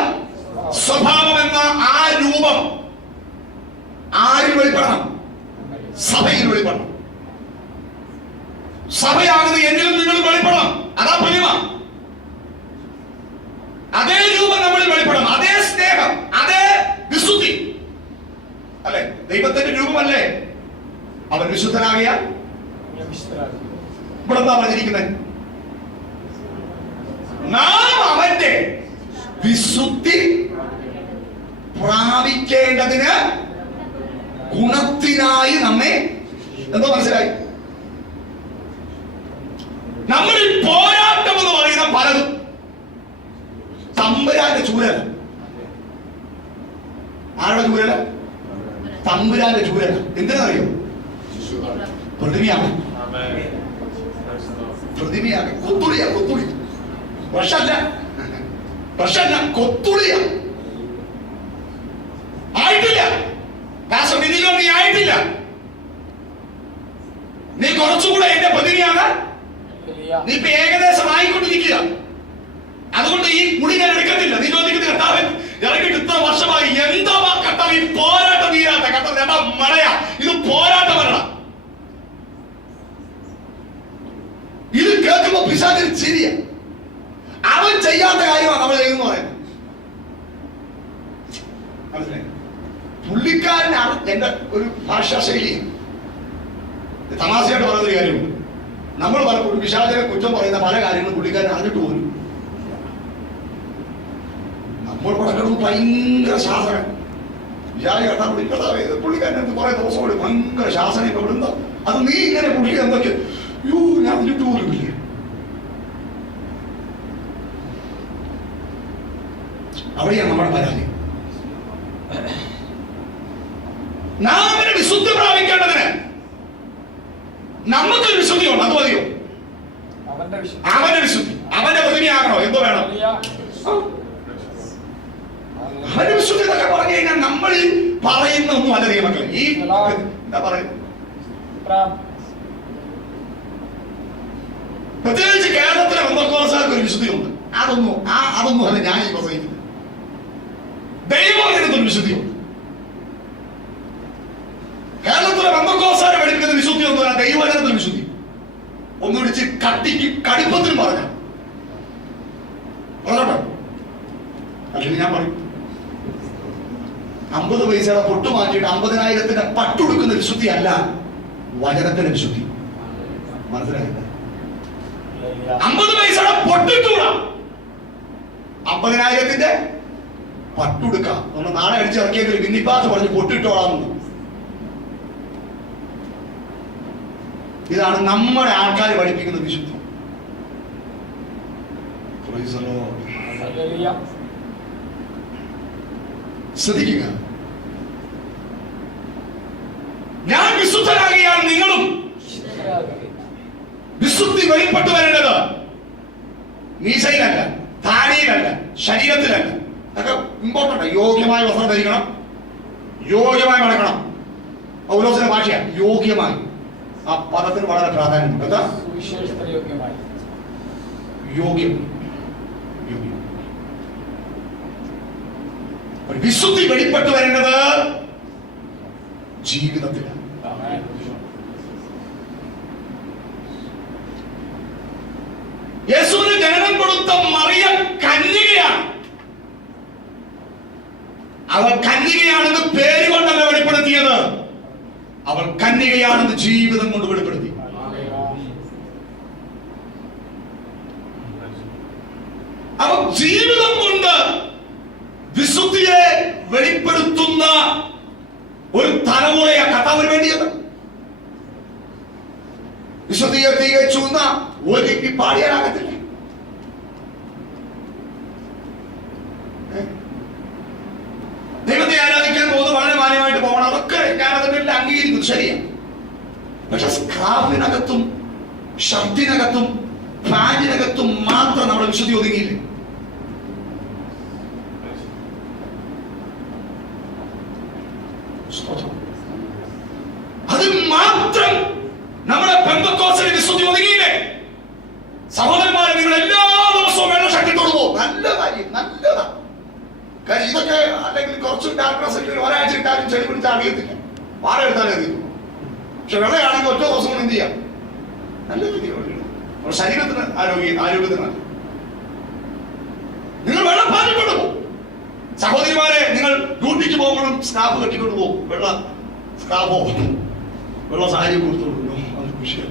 സ്വഭാവം എന്ന ആ രൂപം ആരിൽ വെളിപ്പെടണം? സഭയിൽ വെളിപ്പെടണം. സഭയാകുന്ന എന്നിലും നിങ്ങളും വെളിപ്പെടണം. അതാ പ്രതിമ. അതേ രൂപം നമ്മളിൽ വെളിപ്പെടണം. അതേ സ്നേഹം, അതേ വിശുദ്ധി അല്ലെ? ദൈവത്തിന്റെ രൂപമല്ലേ അവൻ വിശുദ്ധനാകിയാൽ. ഇവിടെ എന്താ പറഞ്ഞിരിക്കുന്നത്? നാം അവന്റെ വിശുദ്ധി പ്രാപിക്കേണ്ടതിന് ഗുണത്തിനായി നമ്മെ. എന്തോ മനസ്സിലായി? നമ്മളിൽ പോരാട്ടം എന്ന് പറയുന്ന പലതും തമ്പുരാന്റെ ചൂരല. ആരുടെ ചൂരല? തമ്പുരാന്റെ ചൂരല. എന്തിനറിയോ? പ്രതിമയാണ്. പ്രതിമയാണ്. കൊത്തുളിയ. കൊത്തുളി വർഷല്ല, വർഷല്ല, കൊത്തുളിയ. ആയിട്ടില്ല. നീ ആയിട്ടില്ല. നീ കുറച്ചുകൂടെ എന്റെ പ്രതിമയാണ്. നീ ഇപ്പൊ ഏകദേശം ആയിക്കൊണ്ടിരിക്കുക. അതുകൊണ്ട് ഈ കുടി ഞാൻ എടുക്കത്തില്ല. നീ ചോദിക്കുന്ന കർത്താവ് ഇറങ്ങിയിട്ട് ഇത്ര വർഷമായി എന്താ കർത്താവ് ഈ പോരാട്ടം തീരാത്ത കർത്താവ് എന്താ മഴയാ? ഇത് പോരാട്ടം വരണം. ഇത് കേൾക്കുമ്പോ പിശാചിന് ചിരിയ. അവൻ ചെയ്യാത്ത കാര്യമാണ് നമ്മൾ ചെയ്യുന്നു പറയുന്നത്. മനസ്സിലായി? പുള്ളിക്കാരനാണ് എന്റെ ഒരു ഭാഷാ ശൈലി. തമാശയായിട്ട് പറയുന്നൊരു കാര്യമുണ്ട്. നമ്മൾ പലപ്പോഴും പിശാചിനെ കുറ്റം പറയുന്ന പല കാര്യങ്ങളും പുള്ളിക്കാരൻ അറിഞ്ഞിട്ട് പോലും. നമ്മൾ പടക്കുന്നത് ഭയങ്കര ശാസനം. വിചാരി കേട്ടാൽ പുള്ളിക്കാരൻ കുറെ ദിവസം കൂടി ഭയങ്കര ശാസനം. ഇപ്പൊ ഇവിടുന്ന് അത് നീ ഇങ്ങനെ പുള്ളിക്ക് എന്തൊക്കെ ഞാൻ അറിഞ്ഞിട്ട് പോലുമില്ല. അവിടെയാണ് നമ്മുടെ പരാതി. നാം വിശുദ്ധി പ്രാപിക്കേണ്ടതിന് നമുക്കൊരു വിശുദ്ധിയുണ്ട്. അത് മതിയോ? അവന്റെ വിശുദ്ധി, അവന്റെ പ്രതിമയാകണോ? എന്തോ വേണം? അവന്റെ വിശുദ്ധി എന്നൊക്കെ പറഞ്ഞു കഴിഞ്ഞാൽ നമ്മൾ ഈ പറയുന്ന ഒന്നും അല്ല ദൈവമക്കളെ. ഈ എന്താ പറയുക, പ്രത്യേകിച്ച് കേരളത്തിലെ ബന്ധക്കോസാർക്ക് ഒരു വിശുദ്ധിയുണ്ട്. അതൊന്നും അല്ല ഞാൻ ഈ പ്രസംഗിക്കുന്നത്. ദൈവത്തിനൊരു വിശുദ്ധിയുണ്ട്. കേരളത്തിലെ ബന്ധക്കോസാരെ പഠിപ്പിക്കുന്ന വിശുദ്ധി ഒന്നും അല്ല, ദൈവജനത്തിന് വിശുദ്ധി. ഒന്നുപിടിച്ച് കടുപ്പത്തിനും പറഞ്ഞോ അല്ലെങ്കിൽ ഞാൻ പറയും 50 പൈസയുടെ പൊട്ടു മാറ്റിയിട്ട് 50,000 പട്ടുടുക്കുന്ന വിശുദ്ധി അല്ല വചനത്തിന്റെ വിശുദ്ധി. മനസ്സിലായില്ല? 50 പൈസയുടെ പൊട്ടിട്ടൂടാ, 50,000 പട്ടുടുക്കാം. നമ്മൾ നാളെ അടിച്ചിറക്കിയെങ്കിൽ വിന്നിപ്പാത്ത് പറഞ്ഞ് പൊട്ടിട്ടോളാമെന്ന്. ഇതാണ് നമ്മുടെ ആൾക്കാർ പഠിപ്പിക്കുന്ന വിശുദ്ധി. ശ്രദ്ധിക്കുക, ഞാൻ വിശുദ്ധരാകിയാൽ നിങ്ങളും വിശുദ്ധി വെളിപ്പെട്ടു വരേണ്ടത് മീശയിലല്ല, താടിയിലല്ല, ശരീരത്തിലല്ല. അതൊക്കെ ഇമ്പോർട്ടന്റ്. യോഗ്യമായ വസ്ത്രം ധരിക്കണം, യോഗ്യമായി നടക്കണം. പൗലോസിന്റെ ഭാഷ യോഗ്യമായി. ആ പദത്തിന് വളരെ പ്രാധാന്യമുണ്ട്. എന്താ യോഗ്യം? വിശുദ്ധി വെളിപ്പെട്ടു വരേണ്ടത് ജീവിതത്തിലാണ്. യേശുവിന് ജനനം കൊടുത്ത മറിയം കന്യകയാണ്. അവൾ കന്യകയാണെന്ന് പേര് കൊണ്ടല്ല വെളിപ്പെടുത്തിയത്, അവൾ കന്യകയാണെന്ന് ജീവിതം കൊണ്ട് വെളിപ്പെടുത്തി. അവൾ ജീവിതം കൊണ്ട് വിശുദ്ധിയെ വെളിപ്പെടുത്തുന്ന ഒരു തലമുറയെ കർത്താവിന് വേണ്ടിയത്. വിശുദ്ധിയെ തികച്ചുന്ന ഒരുക്കി പാടിയാലാകത്തില്ല. ദൈവത്തെ ആരാധിക്കാൻ പോകുന്നത് വളരെ മാന്യമായിട്ട് പോകണം, അതൊക്കെ ഞാൻ അതിനെല്ലാം അംഗീകരിക്കുന്നു, ശരിയാണ്. പക്ഷെ സ്ക്രാഫിനകത്തും ഷർട്ടിനകത്തും പാന്റിനകത്തും മാത്രം നമ്മുടെ വിശുദ്ധി ഒതുങ്ങിയില്ലേ? അതിൽ മാത്രം നമ്മുടെ പെന്തക്കോസ്തിലെ വിശുദ്ധി ഒതുങ്ങിയില്ലേ? സഹോദരന്മാരെ, നിങ്ങൾ എല്ലാ ദിവസവും വെള്ള ഷർട്ടിട്ടോട് പോകും, നല്ല കാര്യം, നല്ലതാ. കാര്യം ഇതൊക്കെ അല്ലെങ്കിൽ കുറച്ച് ഡാർക്ക്നെസ് ഒരാഴ്ച ഇട്ടാലും ചെടി പിടിച്ചാൽ അറിയത്തില്ല, വാഴ എടുത്താലേ അറിയുള്ളൂ. പക്ഷെ വെള്ളയാണെങ്കിൽ ഒറ്റ ദിവസം കൊണ്ട് എന്ത് ചെയ്യാം? നല്ല രീതിയിലുള്ള ശരീരത്തിന് ആരോഗ്യത്തിനാണ്. നിങ്ങൾ വെള്ളം പാലിക്കൊണ്ട് പോകും. സഹോദരിമാരെ, നിങ്ങൾ ഡ്യൂട്ടിക്ക് പോകുമ്പോഴും സ്കാർഫ് കെട്ടിക്കൊണ്ട് പോകും. വെള്ള സ്കാർഫോ വെള്ള സാരി കൊടുത്തോളൂ, അത് വിഷയം.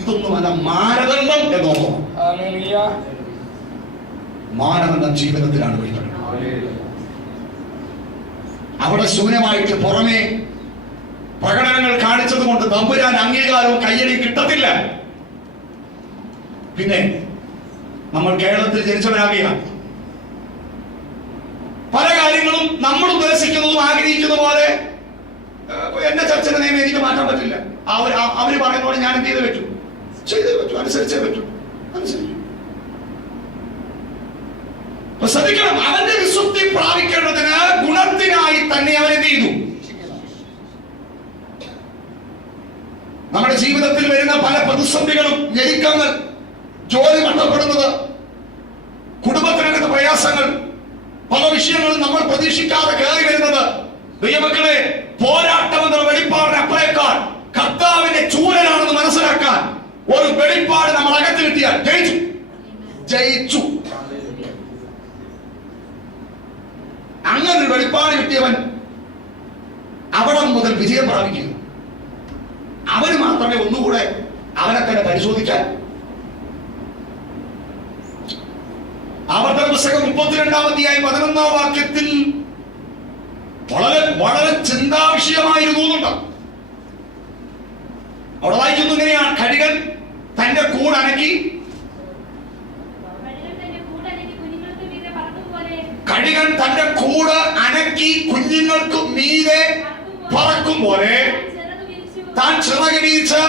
ഇതൊന്നും അല്ല മാനദണ്ഡം എന്ന് നോക്കണം. മാനദണ്ഡം ജീവിതത്തിലാണ് വരുന്നത്. അവിടെ ശൂന്യമായിട്ട് പുറമേ പ്രകടനങ്ങൾ കാണിച്ചത് കൊണ്ട് തമ്പുരാൻ അംഗീകാരവും കയ്യടിയും കിട്ടത്തില്ല. പിന്നെ നമ്മൾ കേരളത്തിൽ ജനിച്ചവരാകുകയാണ്. പല കാര്യങ്ങളും നമ്മൾ ഉദ്ദേശിക്കുന്നതും ആഗ്രഹിക്കുന്ന പോലെ എന്റെ ചർച്ചയുടെ നിയമം എനിക്ക് മാറ്റാൻ പറ്റില്ല. അവര് പറയുന്ന പോലെ ഞാൻ എന്ത് ചെയ്തേ പറ്റൂ? ചെയ്തേ പറ്റൂ, അനുസരിച്ചേ പറ്റൂ, അനുസരിച്ചു. ശ്രദ്ധിക്കണം, അവന്റെ വിശുദ്ധി പ്രാപിക്കേണ്ടതിന് ഗുണത്തിനായി തന്നെ അവൻ എന്ത് ചെയ്തു? നമ്മുടെ ജീവിതത്തിൽ വരുന്ന പല പ്രതിസന്ധികളും, ഞെരുക്കങ്ങൾ, ജോലി നഷ്ടപ്പെടുന്നത്, കുടുംബത്തിനകത്ത് പ്രയാസങ്ങൾ, പല വിഷയങ്ങളും നമ്മൾ പ്രതീക്ഷിക്കാതെ കയറി വരുന്നത്, ദൈവമക്കളെ, പോരാട്ടം എന്ന വെളിപ്പാടിന് അപ്പുറേക്കാൾ കർത്താവിന്റെ ചൂരനാണെന്ന് മനസ്സിലാക്കാൻ ഒരു വെളിപ്പാട് നമ്മൾ അകത്ത് കിട്ടിയാൽ ജയിച്ചു. ജയിച്ചു. അങ്ങനെ ഒരു വെളിപ്പാട് കിട്ടിയവൻ അവിടെ മുതൽ വിജയം പ്രാപിക്കുക. അവന് മാത്രമേ ഒന്നുകൂടെ അവനെ തന്നെ പരിശോധിക്കാൻ. ആവർത്തന പുസ്തകം 32-ാം അധ്യായം 11-ാം വാക്യത്തിൽ വളരെ വളരെ ചിന്താവിഷയമായിരുന്നു. അവിടെ വായിക്കുന്നു ഇങ്ങനെയാണ്: കഴുകൻ തന്റെ കൂടനക്കി, കഴുകൻ തന്റെ കൂട് അനക്കി കുഞ്ഞുങ്ങൾക്ക് മീതെ പറക്കും പോലെ താൻ ചിറക് വിരിച്ച്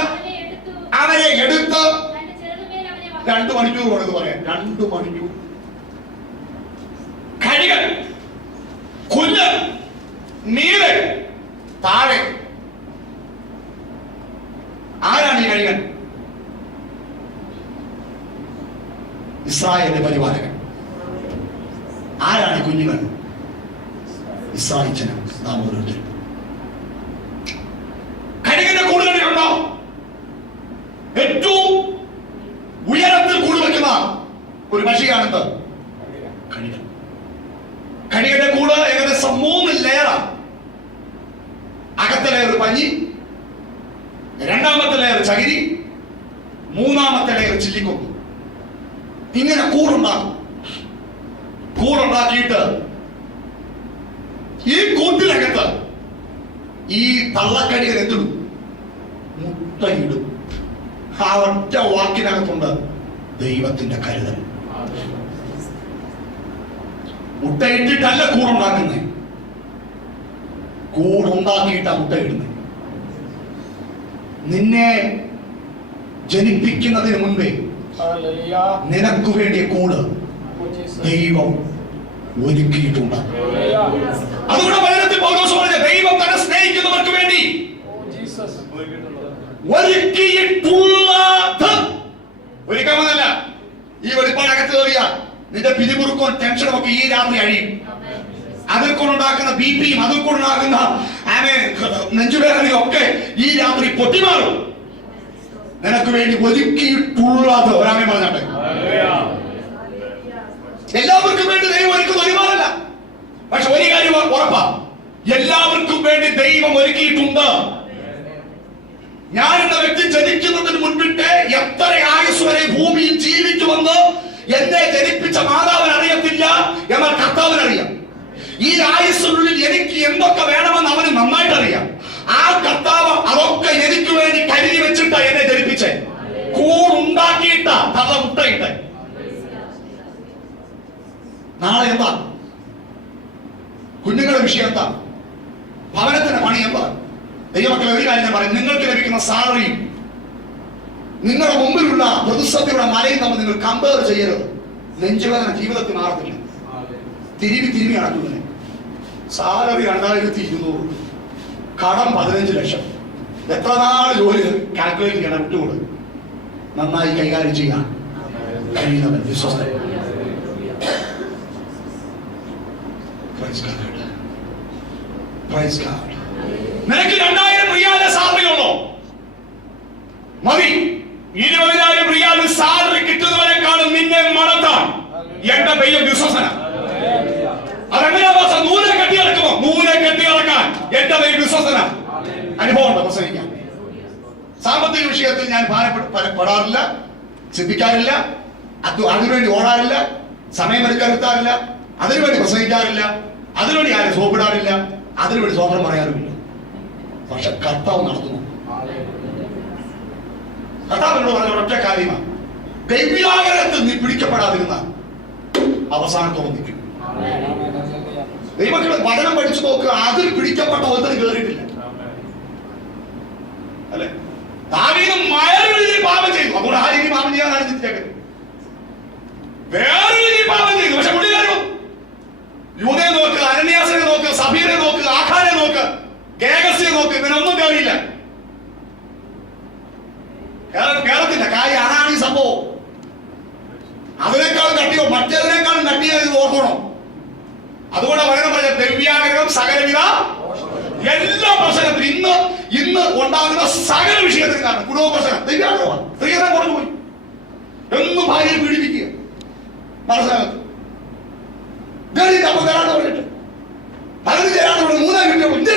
അവരെ എടുത്ത് 2 മണിക്കൂർ വേണമെന്ന് പറയാം. 2 മണിക്കൂർ. കഴുകൻ കുഞ്ഞ് നീര് താഴെ. ആരാണ് ഈ കഴുകൻ? ഇസ്രായേലിന്റെ പരിപാലകൻ. ആരാണ് ഈ കുഞ്ഞുങ്ങൾ? ഇസ്രായേൽ നാം ഓരോരുത്തരും. കഴുകന്റെ കൂട് കണ്ടിട്ടുണ്ടോ? ഏറ്റവും ഉയരത്തിൽ കൂട് വെക്കുന്ന ഒരു പക്ഷിയാണെന്ത്? കഴുകൻ. കഴുകന്റെ കൂട് ഏകദേശം 3 ലെയറാണ്. അകത്തെ ലെയർ പഞ്ഞി, രണ്ടാമത്തെ ലെയർ ചകിരി, മൂന്നാമത്തെ ലെയർ ചില്ലിക്കൊമ്പ്. ഇങ്ങനെ കൂടുണ്ടാക്കും. കൂടുണ്ടാക്കിയിട്ട് ഈ കൂട്ടിനകത്ത് ഈ തള്ളക്കടികൾ എന്തിടും? മുട്ടയിടും. ആ ഒറ്റ വാക്കിനകത്തുണ്ട് ദൈവത്തിന്റെ കരുതൽ. മുട്ടയിട്ടിട്ടല്ല കൂടുണ്ടാക്കുന്നത്, കൂടുണ്ടാക്കിയിട്ടാ മുട്ടയിടുന്നത്. നിന്നെ ജനിപ്പിക്കുന്നതിന് മുൻപേ നിനക്ക് വേണ്ടിയ കൂട് ദൈവം ഒരുക്കിയിട്ടുണ്ട്. അതുകൊണ്ട് വചനത്തിൽ പൗലോസ് പറഞ്ഞ ദൈവം തന്നെ സ്നേഹിക്കുന്നവർക്ക് വേണ്ടി ഒരുക്കിയിട്ടുള്ളത്. ഒരുക്കാമെന്നല്ല, ഈ വെളിപ്പാടകത്ത് കയറിയ നിന്റെ പിരിമുറുക്കവും ടെൻഷനും ഒക്കെ ഈ രാത്രി അഴിയും. അതിൽ കൊണ്ടുണ്ടാക്കുന്ന ബിപിയും അതിൽ കൊണ്ടുണ്ടാക്കുന്ന നെഞ്ചുവേദനയും ഒക്കെ ഈ രാത്രി പൊട്ടിമാറും. നിനക്ക് വേണ്ടി ഒരുക്കിയിട്ടുള്ളത്. ഒരാമേ പറഞ്ഞാട്ടെ. എല്ലാവർക്കും വേണ്ടി ദൈവം ഒരുക്കുന്നത് ഒരുപാടല്ല, പക്ഷെ ഒരു കാര്യം ഉറപ്പാ, എല്ലാവർക്കും വേണ്ടി ദൈവം ഒരുക്കിയിട്ടുണ്ട്. ഞാൻ എന്ന വ്യക്തി ജനിക്കുന്നതിന് മുൻപിട്ട് എത്ര ആയുസ് വരെ ഭൂമിയിൽ ജീവിക്കുമെന്ന് എന്നെ ജനിപ്പിച്ച മാതാവിന് അറിയത്തില്ല, എന്നാൽ കർത്താവിന് അറിയാം. ഈ ആയുസ്സിനുള്ളിൽ എനിക്ക് എന്തൊക്കെ വേണമെന്ന് അവന് നന്നായിട്ട് അറിയാം. ആ കർത്താവ് അതൊക്കെ എനിക്ക് വേണ്ടി കരുതി വെച്ചിട്ടാ എന്നെ ജനിപ്പിച്ചേ. കൂടുണ്ടാക്കിയിട്ട തള്ള മുട്ടയിട്ടെ. നാളെ എന്താ കുഞ്ഞുങ്ങളുടെ വിഷയം? എന്താ ഭവനത്തിന്റെ പണി? എന്താ? ദൈവമക്കളെ, ഒരു കാര്യം ഞാൻ പറയും, നിങ്ങൾക്ക് ലഭിക്കുന്ന സാലറിയും നിങ്ങളുടെ മുമ്പിലുള്ള പ്രതിസന്ധിയുടെ മലയും തമ്മിൽ നിങ്ങൾ കമ്പയർ ചെയ്യരുത്. നെഞ്ചുവേദന ജീവിതത്തിൽ മാറത്തില്ല. തിരുവി നടക്കുന്നത്. സാലറി 2200, കടം 15 ലക്ഷം. എത്ര നാൾ ജോലി കാൽക്കുലേറ്റ് ചെയ്യണം? വിട്ടുകൂട്. നന്നായി കൈകാര്യം ചെയ്യാൻ കഴിയുന്നവൻ വിശ്വസ്തൻ. നിനക്ക് 2000 റിയാൽ സാലറി ഉള്ളോ? മതി. 20,000 റിയാൽ സാലറി കിട്ടുന്നവരെക്കാളും നിന്നെ മണത്താൻ എന്റെ ദൈവം വിശ്വസന. അതെങ്ങനെയാ? നൂലെ കെട്ടി ഇറക്കുമോ? നൂലെ കെട്ടി ഇറക്കാൻ എന്റെ ദൈവം വിശ്വസന. അനുഭവം ഉണ്ട് പ്രസംഗിക്കാൻ. സാമ്പത്തിക വിഷയത്തിൽ ഞാൻ ഭാരപ്പെടാറില്ല, ചിന്തിക്കാറില്ല, അതിനുവേണ്ടി ഓടാറില്ല, സമയമെടുക്കാറില്ല, അതിനുവേണ്ടി പ്രസംഗിക്കാറില്ല, അതിനുവേണ്ടി ആരും സോപ്പിടാറില്ല, അതിനുവേണ്ടി സ്വന്തം പറയാറുമില്ല. പക്ഷെ കർത്താവ് നടത്തുന്നു. കർത്താവിനോട് പറഞ്ഞ ഒറ്റ കാര്യമാണ്, ദൈവ്യാഗ്രഹത്തിൽ നീ പിടിക്കപ്പെടാതിരുന്ന അവസാനത്തോളം നിൽക്കും. ദൈവമക്കളെ, വചനം പഠിച്ചു നോക്കുക. അതിൽ പിടിക്കപ്പെട്ട ഒന്നിന് കയറിയിട്ടില്ല, അല്ലെ? ദാവീദ് മറ്റൊരു രീതിയിൽ പാപം ചെയ്തു. അതുകൊണ്ട് ആ രീതി പാപം ചെയ്യാനാണ് ചിന്തിച്ചേക്കുന്നത്. വേറെ രീതിയിൽ പാപം ചെയ്തു, പക്ഷെ പുള്ളിക്കാരും യൂദയെ നോക്ക്, അനന്യാസിനെ നോക്ക്, സഫീറെ നോക്ക്, ആഖാനെ നോക്ക്, ഗേഗസിനെ നോക്ക്, ഇവനൊന്നും കയറിയില്ല. കേരളത്തില്ല. കാര്യം അതാണ് ഈ സംഭവം. അതിനേക്കാളും കട്ടിയോ മറ്റേതിനേക്കാളും കട്ടിയോ ഇത് ഓർക്കണം. അതുകൊണ്ട് വചനം പറഞ്ഞ ദിവ്യാഗ്രഹം സകലവിധ എല്ലാ പ്രശ്നത്തിനും ഇന്ന് ഉണ്ടാകുന്ന സകല വിഷയത്തിന് കാരണം കുടുംബ പ്രശ്നം ദിവ്യാഗ്രഹമാണ്. സ്ത്രീധനം കൊണ്ടുപോയി എന്നും ഭാര്യയെ പീഡിപ്പിക്കുക, മനസ്സിലാകത്ത് അപ്പൊ തരാണ്ട് പറഞ്ഞിട്ട് പലരും ചേരാണ്ട് പറഞ്ഞു 3 കിട്ടിയോ ഇന്ത്യ.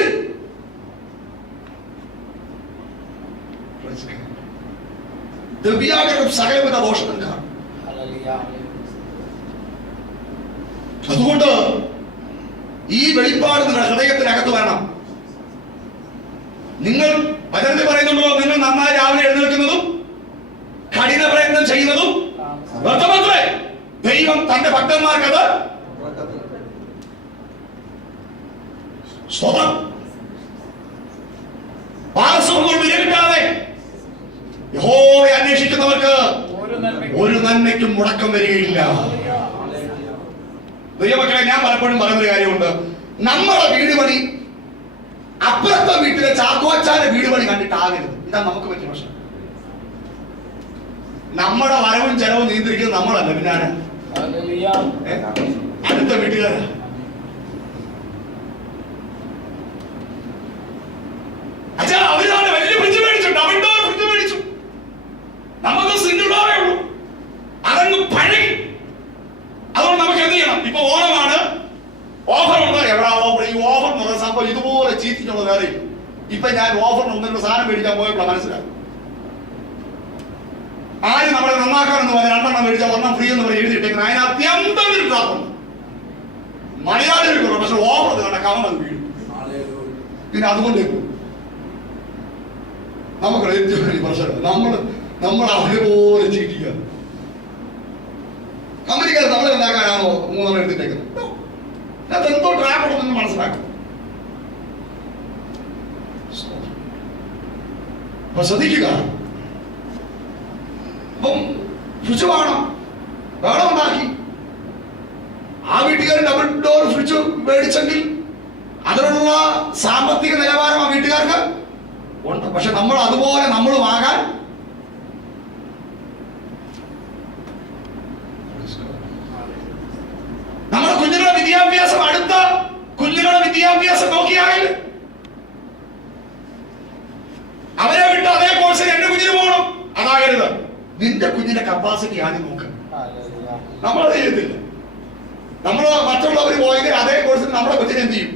ദിവ്യാഗ്രഹം സകലവിധ ദോഷത്തിന് കാരണം. അതുകൊണ്ട് ഈ വെളിപ്പാട് നിങ്ങളുടെ ഹൃദയത്തിനകത്ത് വരണം. നിങ്ങൾ വചനത്തിൽ പറയുന്നുണ്ടോ, നിങ്ങൾ നന്നായി രാവിലെ എഴുന്നേൽക്കുന്നതും കഠിന പ്രയത്നം ചെയ്യുന്നതും വ്യർത്ഥമത്രേ. ദൈവം തന്റെ ഭക്തന്മാർക്കത് സ്വതം പാർശ്വങ്ങൾ വിലകിട്ടാതെ യഹോവയെ അന്വേഷിക്കുന്നവർക്ക് ഒരു നന്മയ്ക്കും മുടക്കം വരികയില്ല. ദൈവമക്കളെ, ഞാൻ പലപ്പോഴും പറയുന്നൊരു കാര്യമുണ്ട്, നമ്മളെ വീട് പണി അപ്പുറത്തെ വീട്ടിലെ ചാക്കോച്ചാന്റെ വീട് പണി കണ്ടിട്ടാകരുത്. ഇതാ നമുക്ക് പറ്റിയ പ്രശ്നം. നമ്മുടെ വരവും ചെലവും നിയന്ത്രിക്കുന്നത് നമ്മളല്ല, പിന്നെ അടുത്ത വീട്ടുകാരാ. അച്ഛാ അവരാണ് വലിയ ഫ്രിഡ്ജ് മേടിച്ചു, ഡബിൾ ഡോർ ഫ്രിഡ്ജ് മേടിച്ചു. നമുക്ക് സിംഗിൾ ഡോറേ ഉള്ളൂ. അതങ്ങ് പഴകി. അതുകൊണ്ട് നമുക്ക് എന്ത് ചെയ്യണം? ഇപ്പൊ ഓണമാണ്, ഓഫർ ഉണ്ട്. എവിടാ ഓഫർ? ഈ ഓഫർ എന്ന് പറയുന്ന സംഭവം ഇതുപോലെ ചീറ്റിട്ടുള്ള വേറെ. ഇപ്പൊ ഞാൻ ഓഫറിന് ഒന്നിനുള്ള സാധനം മേടിക്കാൻ പോയപ്പോൾ മനസ്സിലായി. ആരും നമ്മളെ നന്നാക്കാനെന്ന് പറഞ്ഞാൽ 2 എണ്ണം മേടിച്ചാൽ 1 ഫ്രീ എന്ന് പറഞ്ഞ് എഴുതിയിട്ടേക്കുന്നത്. അതിനകത്ത് എന്തെങ്കിലും ട്രാപ്പുണ്ട്. മലയാളികൾക്കുള്ള പക്ഷെ ഓഫർ കണ്ട കവന്നത് വീഴും. പിന്നെ അതുകൊണ്ടേ പോകും. നമുക്ക് ഏറ്റവും വലിയ പ്രശ്നം നമ്മൾ അതേപോലെ ചീറ്റിക്കുക. അമേരിക്കയിൽ നമ്മളെ ഉണ്ടാക്കാനാണോ 3 എണ്ണം എടുത്തിട്ടേക്കുന്നത്? അതെന്തോ ട്രാപ്പുണ്ടെന്ന് മനസ്സിലാക്കും. അപ്പൊ ശ്രദ്ധിക്കുക. അപ്പം ഫ്രിഡ്ജ് വേണം ഉണ്ടാക്കി. ആ വീട്ടുകാർ ഡബിൾ ഡോർ ഫ്രിഡ്ജ് മേടിച്ചെങ്കിൽ അതിനുള്ള സാമ്പത്തിക നിലവാരം ആ വീട്ടുകാർക്ക് ഉണ്ട്. പക്ഷെ നമ്മൾ അതുപോലെ നമ്മളും ആകാൻ നമ്മുടെ കുഞ്ഞുങ്ങളുടെ വിദ്യാഭ്യാസം അടുത്ത കുഞ്ഞുങ്ങളുടെ വിദ്യാഭ്യാസം നോക്കിയാകില്ല. അവരെ വിട്ട് അതേ കോഴ്സിന് എന്റെ കുഞ്ഞിന് പോകണം, അതാകരുത്. നിന്റെ കുഞ്ഞിന്റെ കപ്പാസിറ്റി ആദ്യം നോക്കുക. നമ്മളത് ചെയ്യത്തില്ല. നമ്മൾ മറ്റുള്ളവർ പോയെങ്കിൽ അതേ കോഴ്സിന് നമ്മുടെ കൊച്ചിനെ എന്ത് ചെയ്യും?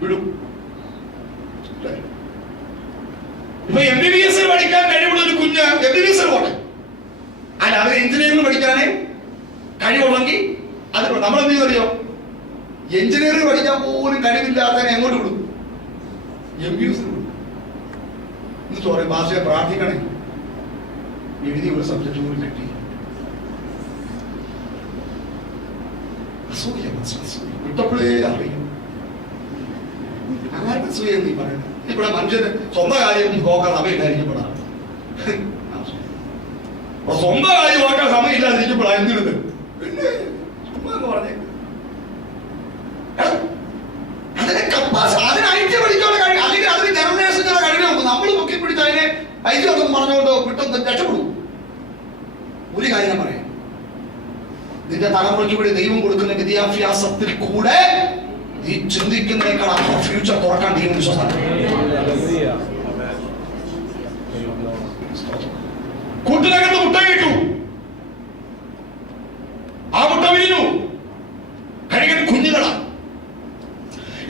വിടും. ഇപ്പൊ MBBS പഠിക്കാൻ കഴിവുള്ള ഒരു കുഞ്ഞ് MBBS പോട്ടെ, അല്ല അത് എഞ്ചിനീയറിംഗ് പഠിക്കാനേ കഴിവുള്ളെങ്കിൽ അത് നമ്മൾ എന്ത് ചെയ്തറിയോ? എഞ്ചിനീയറിംഗ് പഠിക്കാൻ പോലും കഴിവില്ലാത്തതിനെ എങ്ങോട്ട് വിടും? MBBS വിടും. എന്നിട്ട് പറയും ഭാഷയെ പ്രാർത്ഥിക്കണേ, എഴുതി ഒരു സബ്ജക്ട് പോലും കിട്ടി. വിട്ടപ്പോഴേ അറിയും. ആരുടെ അസൂയ നീ പറയുന്നത്? ഇവിടെ മനുഷ്യന് സ്വന്തം കാര്യം നോക്കാൻ സമയമില്ലായിരിക്കപ്പെടാം. സ്വന്തം കാര്യം നോക്കാൻ സമയമില്ലാതിരിക്കപ്പെടാം. എന്തിരുന്ന് പിന്നെ പറഞ്ഞേ അതിനെ അതിനായിട്ട് പഠിക്കാനുള്ള കഴിവ്, അല്ലെങ്കിൽ അതിന് ജനറേഷനുള്ള കഴിവ് നോക്കും. നമ്മൾ പൊക്കി പിടിച്ച് അതിനെ ഐക്യൊന്നും പറഞ്ഞുകൊണ്ട് വിട്ടൊന്നും രക്ഷപ്പെടും. ഒരു കാര്യം ഞാൻ പറയാം, നിന്റെ തലമുറയ്ക്ക് വേണ്ടി ദൈവം കൊടുക്കുന്ന വിദ്യാഭ്യാസത്തിൽ കൂടെ നീ ചിന്തിക്കുന്നതിനേക്കാൾ അപ്പുറം ഫ്യൂച്ചർ തുറക്കാൻ ദൈവം വിശ്വാസം. കൂട്ടിനകത്ത് മുട്ട കിട്ടു, ആ മുട്ട വിരിഞ്ഞു. കണികൻ കുഞ്ഞുങ്ങളാണ്.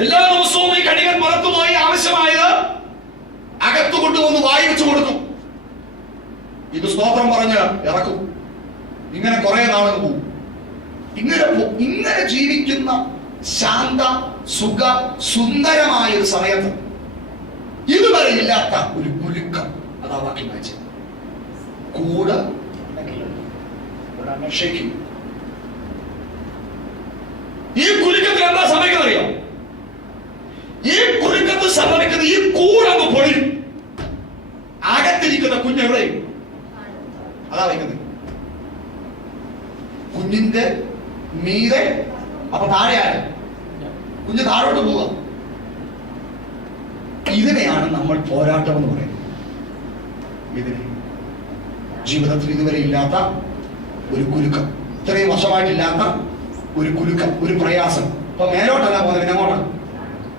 എല്ലാ ദിവസവും ഈ കണികൻ പുറത്തുപോയി ആവശ്യമായത് അകത്തു കൊണ്ടുവന്ന് വായി വെച്ചു കൊടുക്കും. ഇത് സ്തോത്രം പറഞ്ഞ് ഇറക്കും. ഇങ്ങനെ കുറെ നാളുകൾ പോകും. ഇങ്ങനെ ജീവിക്കുന്ന ശാന്ത സുഖ സുന്ദരമായ ഒരു സമയത്ത് ഇതുവരെ ഇല്ലാത്ത ഒരു കുലുക്കം. അതാ വാക്കി വായിച്ച കൂടെ ഈ കുലുക്കത്തിൽ എന്താ സംഭവിക്കുന്നത് അറിയോ? ഈ കുലുക്കത്തിൽ സംഭവിക്കുന്നത് ഈ കൂടങ്ങ് പൊളിയും. അകത്തിരിക്കുന്ന കുഞ്ഞെവിടെ? അതാ വയ്ക്കുന്നത്. കുഞ്ഞിന്റെ മീതെ അപ്പൊ താഴെയാണ് കുഞ്ഞ് താഴോട്ട് പോവുക. ഇതിനെയാണ് നമ്മൾ പോരാട്ടം എന്ന് പറയുന്നത്. ഇതിനെ ജീവിതത്തിൽ ഇതുവരെ ഇല്ലാത്ത ഒരു കുലുക്കം, ഇത്രയും വർഷമായിട്ടില്ലാത്ത ഒരു കുലുക്കം, ഒരു പ്രയാസം. അപ്പൊ മേലോട്ടല്ല പോകുന്നത്, പിന്നെ അങ്ങോട്ടാണ്.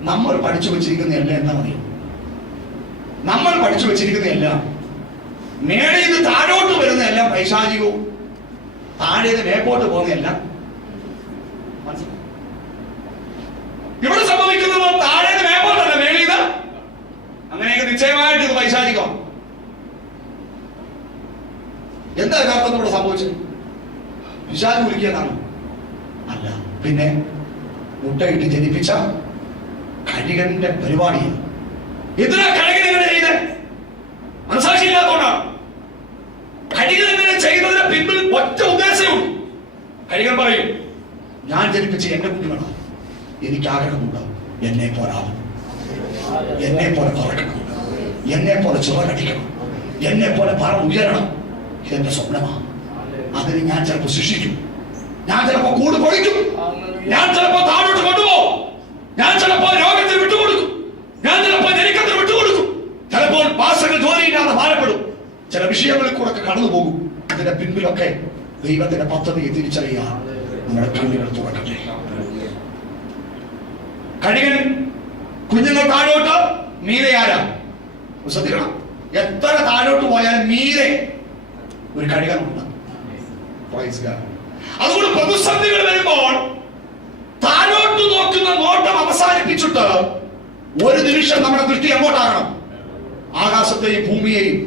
നമ്മൾ പഠിച്ചു വെച്ചിരിക്കുന്ന എല്ലാം എന്താ പറയുക? നമ്മൾ പഠിച്ചു വെച്ചിരിക്കുന്ന എല്ലാം മേളിൽ നിന്ന് താഴോട്ട് വരുന്ന എല്ലാം പൈശാചികവും, താഴേത് മേപ്പോട്ട് പോകുന്നതെല്ലാം. ഇവിടെ സംഭവിക്കുന്നത് താഴേത് മേപ്പോട്ടല്ല, മേളിത്. അങ്ങനെയൊക്കെ നിശ്ചയമായിട്ട് ഇത് പൈശാചികം. എന്താ യഥാർത്ഥം ഇവിടെ സംഭവിച്ചത്? പിശാച് കുലുക്കിയതാണ്? അല്ല, പിന്നെ മുട്ടയിട്ട് ജനിപ്പിച്ച കഴുകന്റെ പരിപാടിയാണ്. എന്തിനാ കഴുകൻ എങ്ങനെ ചെയ്ത്? മനസാക്ഷി ഇല്ലാത്തതുകൊണ്ടാണ്. കഴുകൻ എങ്ങനെ ചെയ്തതിന് പിന്നിൽ ഒറ്റ ഉദ്ദേശവും. കഴുകൻ പറയും, ഞാൻ ജനിപ്പിച്ച എന്റെ കുഞ്ഞുങ്ങളാണ്, എനിക്ക് ആഗ്രഹമുണ്ട് എന്നെ പോലാവും, എന്നെ പോലെ തുറക്കണം, എന്നെ പോലെ ചിറകടിക്കണം, എന്നെ പോലെ പറ ഉയരണം. ഇതെന്റെ സ്വപ്നമാണ്. അതിന് ഞാൻ ചിലപ്പോൾ ശിക്ഷിക്കും, ഞാൻ ചിലപ്പോൾ കൂട് പൊളിക്കും, ഞാൻ ചിലപ്പോൾ താഴോട്ട് കൊണ്ടുപോകും, ഞാൻ ചിലപ്പോൾ രോഗത്തിന് വിട്ടുകൊടുക്കും, ഞാൻ ചിലപ്പോൾ ഞെരുക്കത്തിന് വിട്ടുകൊടുക്കും, ചിലപ്പോൾ പാസങ്ങൾ ജോലിയില്ലാതെ ഭാരപ്പെടും, ചില വിഷയങ്ങളിൽ കൂടെ കടന്നു പോകും. അതിന്റെ പിൻപിലൊക്കെ ദൈവത്തിന്റെ പദ്ധതിയെ തിരിച്ചറിയാൻ നമ്മുടെ കണ്ണുകൾ തുറക്കട്ടെ. കഴുകൻ കുഞ്ഞുങ്ങൾ താഴോട്ട്, മീതെ ആരാ? ശ്രദ്ധിക്കണം, എത്ര താഴോട്ട് പോയാൽ മീതെ ഒരു കഴുകനുണ്ട്. അതുകൊണ്ട് പ്രതിസന്ധികൾ വരുമ്പോൾ താഴോട്ട് നോക്കുന്ന നോട്ടം അവസാനിപ്പിച്ചിട്ട് ഒരു നിമിഷം നമ്മുടെ ദൃഷ്ടി എങ്ങോട്ടാകണം? ആകാശത്തെയും ഭൂമിയെയും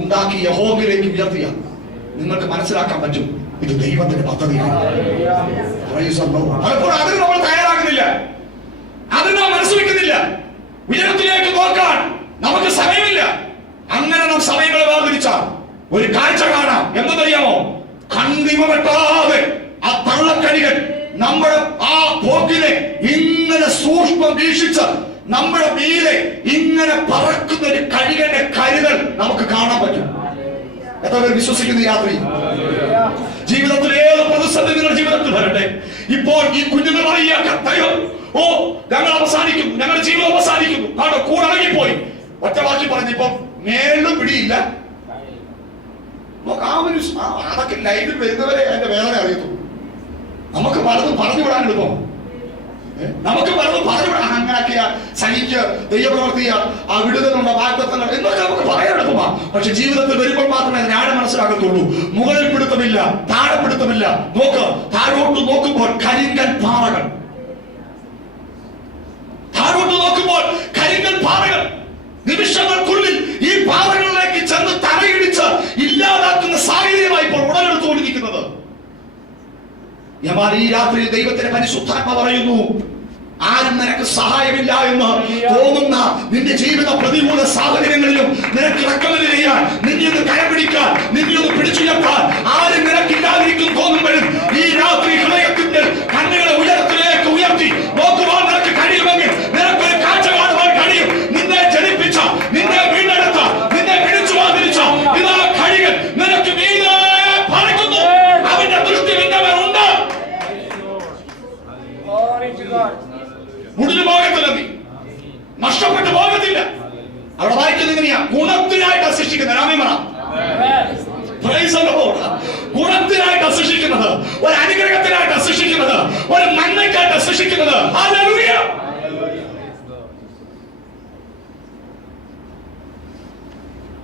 ഉണ്ടാക്കി യഹോവയിലേക്ക് ഉയർത്തിയ നിങ്ങൾക്ക് മനസ്സിലാക്കാൻ പറ്റും ഇത് ദൈവത്തിന്റെ പദ്ധതിയാണ്. പലപ്പോഴും അതിന് നമ്മൾ തയ്യാറാകുന്നില്ല, അതിന് നാം മനസ്സ് വെക്കുന്നില്ല. ഉയരത്തിലേക്ക് നോക്കാൻ നമുക്ക് സമയമില്ല. അങ്ങനെ നാം സമയങ്ങളെ വേർതിരിച്ചാൽ ഒരു കാഴ്ച കാണാം. എന്തെന്നറിയാമോ? കണ്ണിമ വെട്ടാതെ ആ തള്ളക്കടികൾ നമ്മുടെ ആ പോക്കിനെ ഇങ്ങനെ സൂക്ഷ്മം വീക്ഷിച്ച് നമ്മുടെ മീതെ ഇങ്ങനെ പറക്കുന്ന ഒരു കഴുകന്റെ കരുതൽ നമുക്ക് കാണാൻ പറ്റും. എത്ര പേർ വിശ്വസിക്കുന്ന രാത്രി? ജീവിതത്തിൽ ഏത് പ്രതിസന്ധി നിങ്ങളുടെ ജീവിതത്തിൽ വരട്ടെ, ഇപ്പോൾ ഈ കുഞ്ഞുങ്ങൾ പറയുക, കത്തയോ ഓ ഞങ്ങൾ അവസാനിക്കും, ഞങ്ങളുടെ ജീവിതം അവസാനിക്കുന്നു, കാരണം കൂടടങ്ങിപ്പോയി. ഒറ്റവാക്കി പറഞ്ഞിപ്പോ മേലും പിടിയില്ല. അതൊക്കെ ലൈവിൽ വരുന്നവരെ അതിന്റെ വേദന അറിയത്തുള്ളൂ. നമുക്ക് പലതും പറഞ്ഞു വിടാൻ എളുപ്പം, നമുക്ക് പലതും പറഞ്ഞു വിടാൻ. അങ്ങനെയൊക്കെയ സഹിക്ക് ദൈവപ്രവർത്തിയ ആ വിടുതലുള്ള വാഗ്ദത്തങ്ങൾ എന്നൊക്കെ നമുക്ക് പറയാൻ എളുപ്പമാ. പക്ഷെ ജീവിതത്തിൽ വരുമ്പോൾ മാത്രമേ ഞാടെ മനസ്സിലാകത്തുള്ളൂ. മുകളിൽ പിടുത്തമില്ല, താഴെ പിടുത്തമില്ല. നോക്ക്, താഴോട്ട് നോക്കുമ്പോൾ കരിങ്കൽ പാറകൾ, താഴോട്ട് നോക്കുമ്പോൾ കരിങ്കൽ പാറകൾ. നിമിഷങ്ങൾക്കുള്ളിൽ ഈ പാറകളിലേക്ക് ചെന്ന് തലയിടിച്ച് ഇല്ലാതാക്കുന്ന സാഹചര്യമായി ഇപ്പോൾ ഉടലെടുത്തുകൊണ്ടിരിക്കുന്നത്. എന്നാൽ ഈ രാത്രിയിൽ ദൈവത്തിന്റെ പരിശുദ്ധാത്മ പറയുന്നു, ആരും നിനക്ക് സഹായമില്ല എന്ന് തോന്നുന്ന നിന്റെ ജീവിത പ്രതികൂല സാഹചര്യങ്ങളിലും നിനക്ക് റെക്കമെന്റ് ചെയ്യാൻ, നിന്നെ ഒന്ന് കരപിടിക്കാൻ, നിന്നെ ഒന്ന് പിടിച്ചുയർത്താൻ ആരും നിനക്കില്ലാതിരിക്കും തോന്നുമ്പോഴും ഈ രാത്രി ഹൃദയത്തിന്റെ കണ്ണുകളെ ഉയരത്തിലേക്ക് ഉയർത്തി നോക്കുവാൻ നിനക്ക് കഴിയുമെങ്കിൽ നിനക്കൊരു കാഴ്ച കാണുവാൻ കഴിയും. നിന്നെ ജനിപ്പിച്ച, നിന്നെ വീണ്ടെടുത്ത, നിന്നെ പിടിച്ചു വാതിരിച്ച ഇതാ കഴുകൻ നിനക്ക് മീതെ പറക്കുന്നു. അവന്റെ ദൃഷ്ടി നിന്റെ മേലുണ്ട്. മുടിഞ്ഞു പോകത്തില്ല, നീ നഷ്ടപ്പെട്ടു പോകത്തില്ല. അവിടെ വായിക്കുന്നത് എങ്ങനെയാ? ഗുണത്തിനായിട്ട് സൃഷ്ടിക്കുന്നത്. ഗുണത്തിനായിട്ട് സൃഷ്ടിക്കുന്നത്, ഒരു അനുഗ്രഹത്തിനായിട്ട് സൃഷ്ടിക്കുന്നത്, ഒരു നന്മയ്ക്കായിട്ട് സൃഷ്ടിക്കുന്നത്.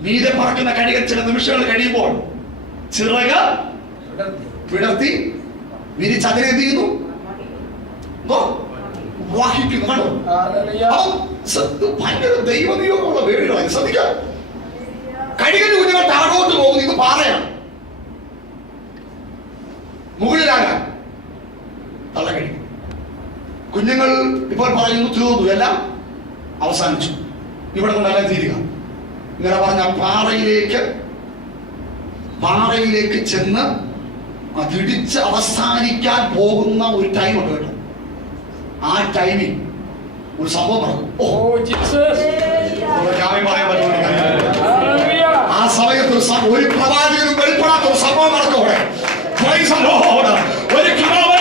മീതെ പറക്കുന്ന കഴുകൻ ചില നിമിഷങ്ങൾ കഴിയുമ്പോൾ ചിറക വിടർത്തി വിരിച്ചതിനെന്ത് ചെയ്യുന്നു? വഹിക്കുന്നു. ഭയങ്കര ദൈവനിയോഗമുള്ള വേടുകളായി. ശ്രദ്ധിക്കുക, കഴുകന്റെ കുഞ്ഞുങ്ങൾ താഴോട്ട് പോകുന്നു. ഇത് പാറയാണ്. മുകളിലാകാൻ തള്ളക്കഴുകൻ കുഞ്ഞുങ്ങൾ ഇപ്പോൾ പറയുന്നു തീർന്നു, എല്ലാം അവസാനിച്ചു, ഇവിടെ കൊണ്ടെല്ലാം തീരുക. ഇങ്ങനെ പറഞ്ഞ പാറയിലേക്ക് ചെന്ന് അതിടിച്ച് അവസാനിക്കാൻ പോകുന്ന ഒരു ടൈം ഉണ്ട് കേട്ടോ. ആ ടൈമിൽ ഒരു സംഭവം നടക്കും. ആ സമയത്ത് ഒരു പ്രവാചകനും വെളിപ്പെടാത്ത ഒരു സംഭവം നടക്കും. ഒരു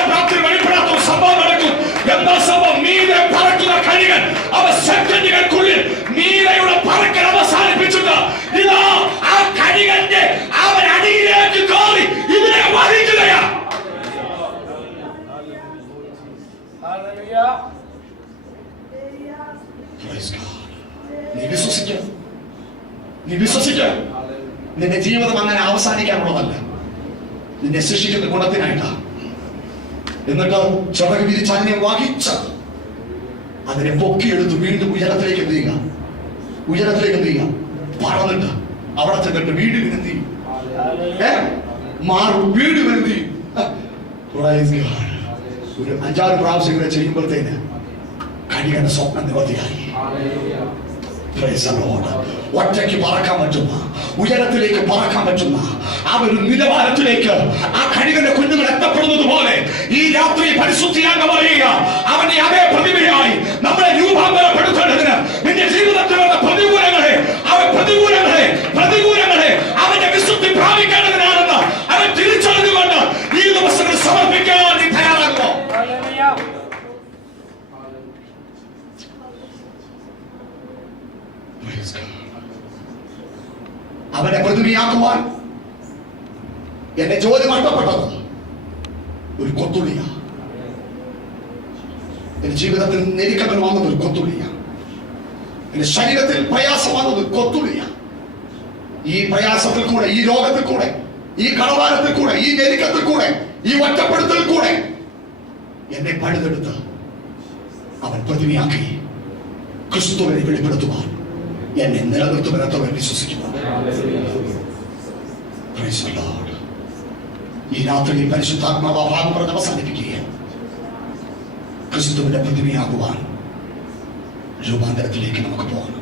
പ്രാപ്തി വെളിപ്പെടാത്ത ഒരു സംഭവം നടക്കും. എന്താ സംഭവം? മീതെ പറക്കുന്ന കഴുകൻ അവ സെക്കൻഡുകൾക്കുള്ളിൽ മീരയുടെ പറക്കൽ അവസാനിപ്പിച്ചിട്ട് ഇതാ ആ കഴുകന്റെ അവൻ അടിയിലേക്ക് കയറി ഇതിനെ വഹിക്കുകയാ. നീ വിശ്വസിക്കുക. നിന്റെ ജീവിതം അങ്ങനെ അവസാനിക്കാനുള്ളതല്ല, നിന്നെ സൃഷ്ടിക്കുന്ന ഗുണത്തിനായിട്ടാ. എന്നിട്ട് ചിറക് വിരിച്ച് അതിനെ വഹിച്ച് അതിനെ പൊക്കിയെടുത്ത് വീണ്ടും ഉയരത്തിലേക്ക് എന്ത് ചെയ്യുക? പറന്നിട്ട് അവിടെ ചെന്നിട്ട് വീണ്ടും എന്ത് ചെയ്യും? മാറും, വീണ്ടും എന്ത് ചെയ്യും? ഒരു 5-6 പ്രാവശ്യം കൂടെ ചെയ്യുമ്പോഴത്തേന് കഴുകന്റെ സ്വപ്നം നിവൃത്തിയായി. ഒറ്റയ്ക്ക് പറക്കാൻ പറ്റുന്ന, ഉയരത്തിലേക്ക് പറക്കാൻ പറ്റുന്ന ആ ഒരു നിലവാരത്തിലേക്ക് ആ കഴുകന്റെ കുഞ്ഞുങ്ങൾ എത്തപ്പെടുന്നത് പോലെ ഈ രാത്രി പരിശുദ്ധിയാണെന്ന് പറയുക. അവന്റെ അതേ പ്രതിമയായി നമ്മളെ രൂപാന്തരപ്പെടുത്തേണ്ടതിന് നിന്റെ ജീവിതത്തിലുള്ള പ്രതികൂലങ്ങളെ അവന്റെ വിശുദ്ധി പ്രാപിക്കേണ്ടതിനാണെന്ന് അവൻ തിരിച്ചറിഞ്ഞുകൊണ്ട് ഈ ദിവസങ്ങൾ സമർപ്പിക്കാൻ നീ തയ്യാറാകുമോ? എന്നെ പ്രതിമയാക്കുവാൻ എന്റെ ജോലി നഷ്ടപ്പെട്ടത് ഒരു കൊത്തുള്ളിയ. എന്റെ ജീവിതത്തിൽ ഞെരുക്കങ്ങൾ വന്നത് ഒരു കൊത്തുള്ളിയ. എന്റെ ശരീരത്തിൽ പ്രയാസം വന്നത് ഒരു കൊത്തുള്ളിയ. ഈ പ്രയാസത്തിൽ കൂടെ, ഈ രോഗത്തിൽ കൂടെ, ഈ കടഭാരത്തിൽ കൂടെ, ഈ ഞെരുക്കത്തിൽ കൂടെ, ഈ ഒറ്റപ്പെടുത്തൽ കൂടെ എന്നെ പഴുതെടുത്ത് അവൻ പ്രതിമയാക്കി ക്രിസ്തുവിനെ വെളിപ്പെടുത്തുവാൻ എന്നെ നിലനിർത്തുമെന്നവൻ വിശ്വസിക്കുന്നു. Praise the Lord. ഈ രാത്രിയിൽ പരിശുദ്ധാത്മാവ് ഭാഗം പറഞ്ഞ് അവസാനിപ്പിക്കുകയാണ്. ക്രിസ്തുവിന്റെ പ്രതിമയാകുവാൻ രൂപാന്തരത്തിലേക്ക് നമുക്ക് പോകണം.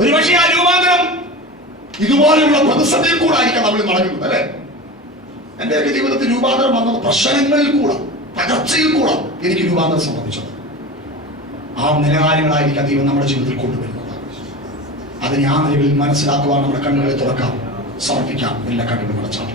ഒരുപക്ഷെ ആ രൂപാന്തരം ഇതുപോലെയുള്ള പ്രതിസന്ധിയിൽ കൂടെ ആയിരിക്കാം നമ്മൾ നടക്കുന്നത്, അല്ലെ? എന്റെയൊക്കെ ജീവിതത്തിൽ രൂപാന്തരം വന്നത് പ്രശ്നങ്ങളിൽ കൂടെ, തകർച്ചയിൽ കൂടെ എനിക്ക് രൂപാന്തരം സംഭവിച്ചത്. ആ നിലകാര്യങ്ങളായിരിക്കാം ദൈവം നമ്മുടെ ജീവിതത്തിൽ കൊണ്ടുവരുന്നത്. അതിനെ ആ നിലവിൽ മനസ്സിലാക്കുവാൻ നമ്മുടെ കണ്ണുകളെ തുറക്കാം, സമർപ്പിക്കാം. എല്ലാ കണ്ണുകളും അടച്ചാൽ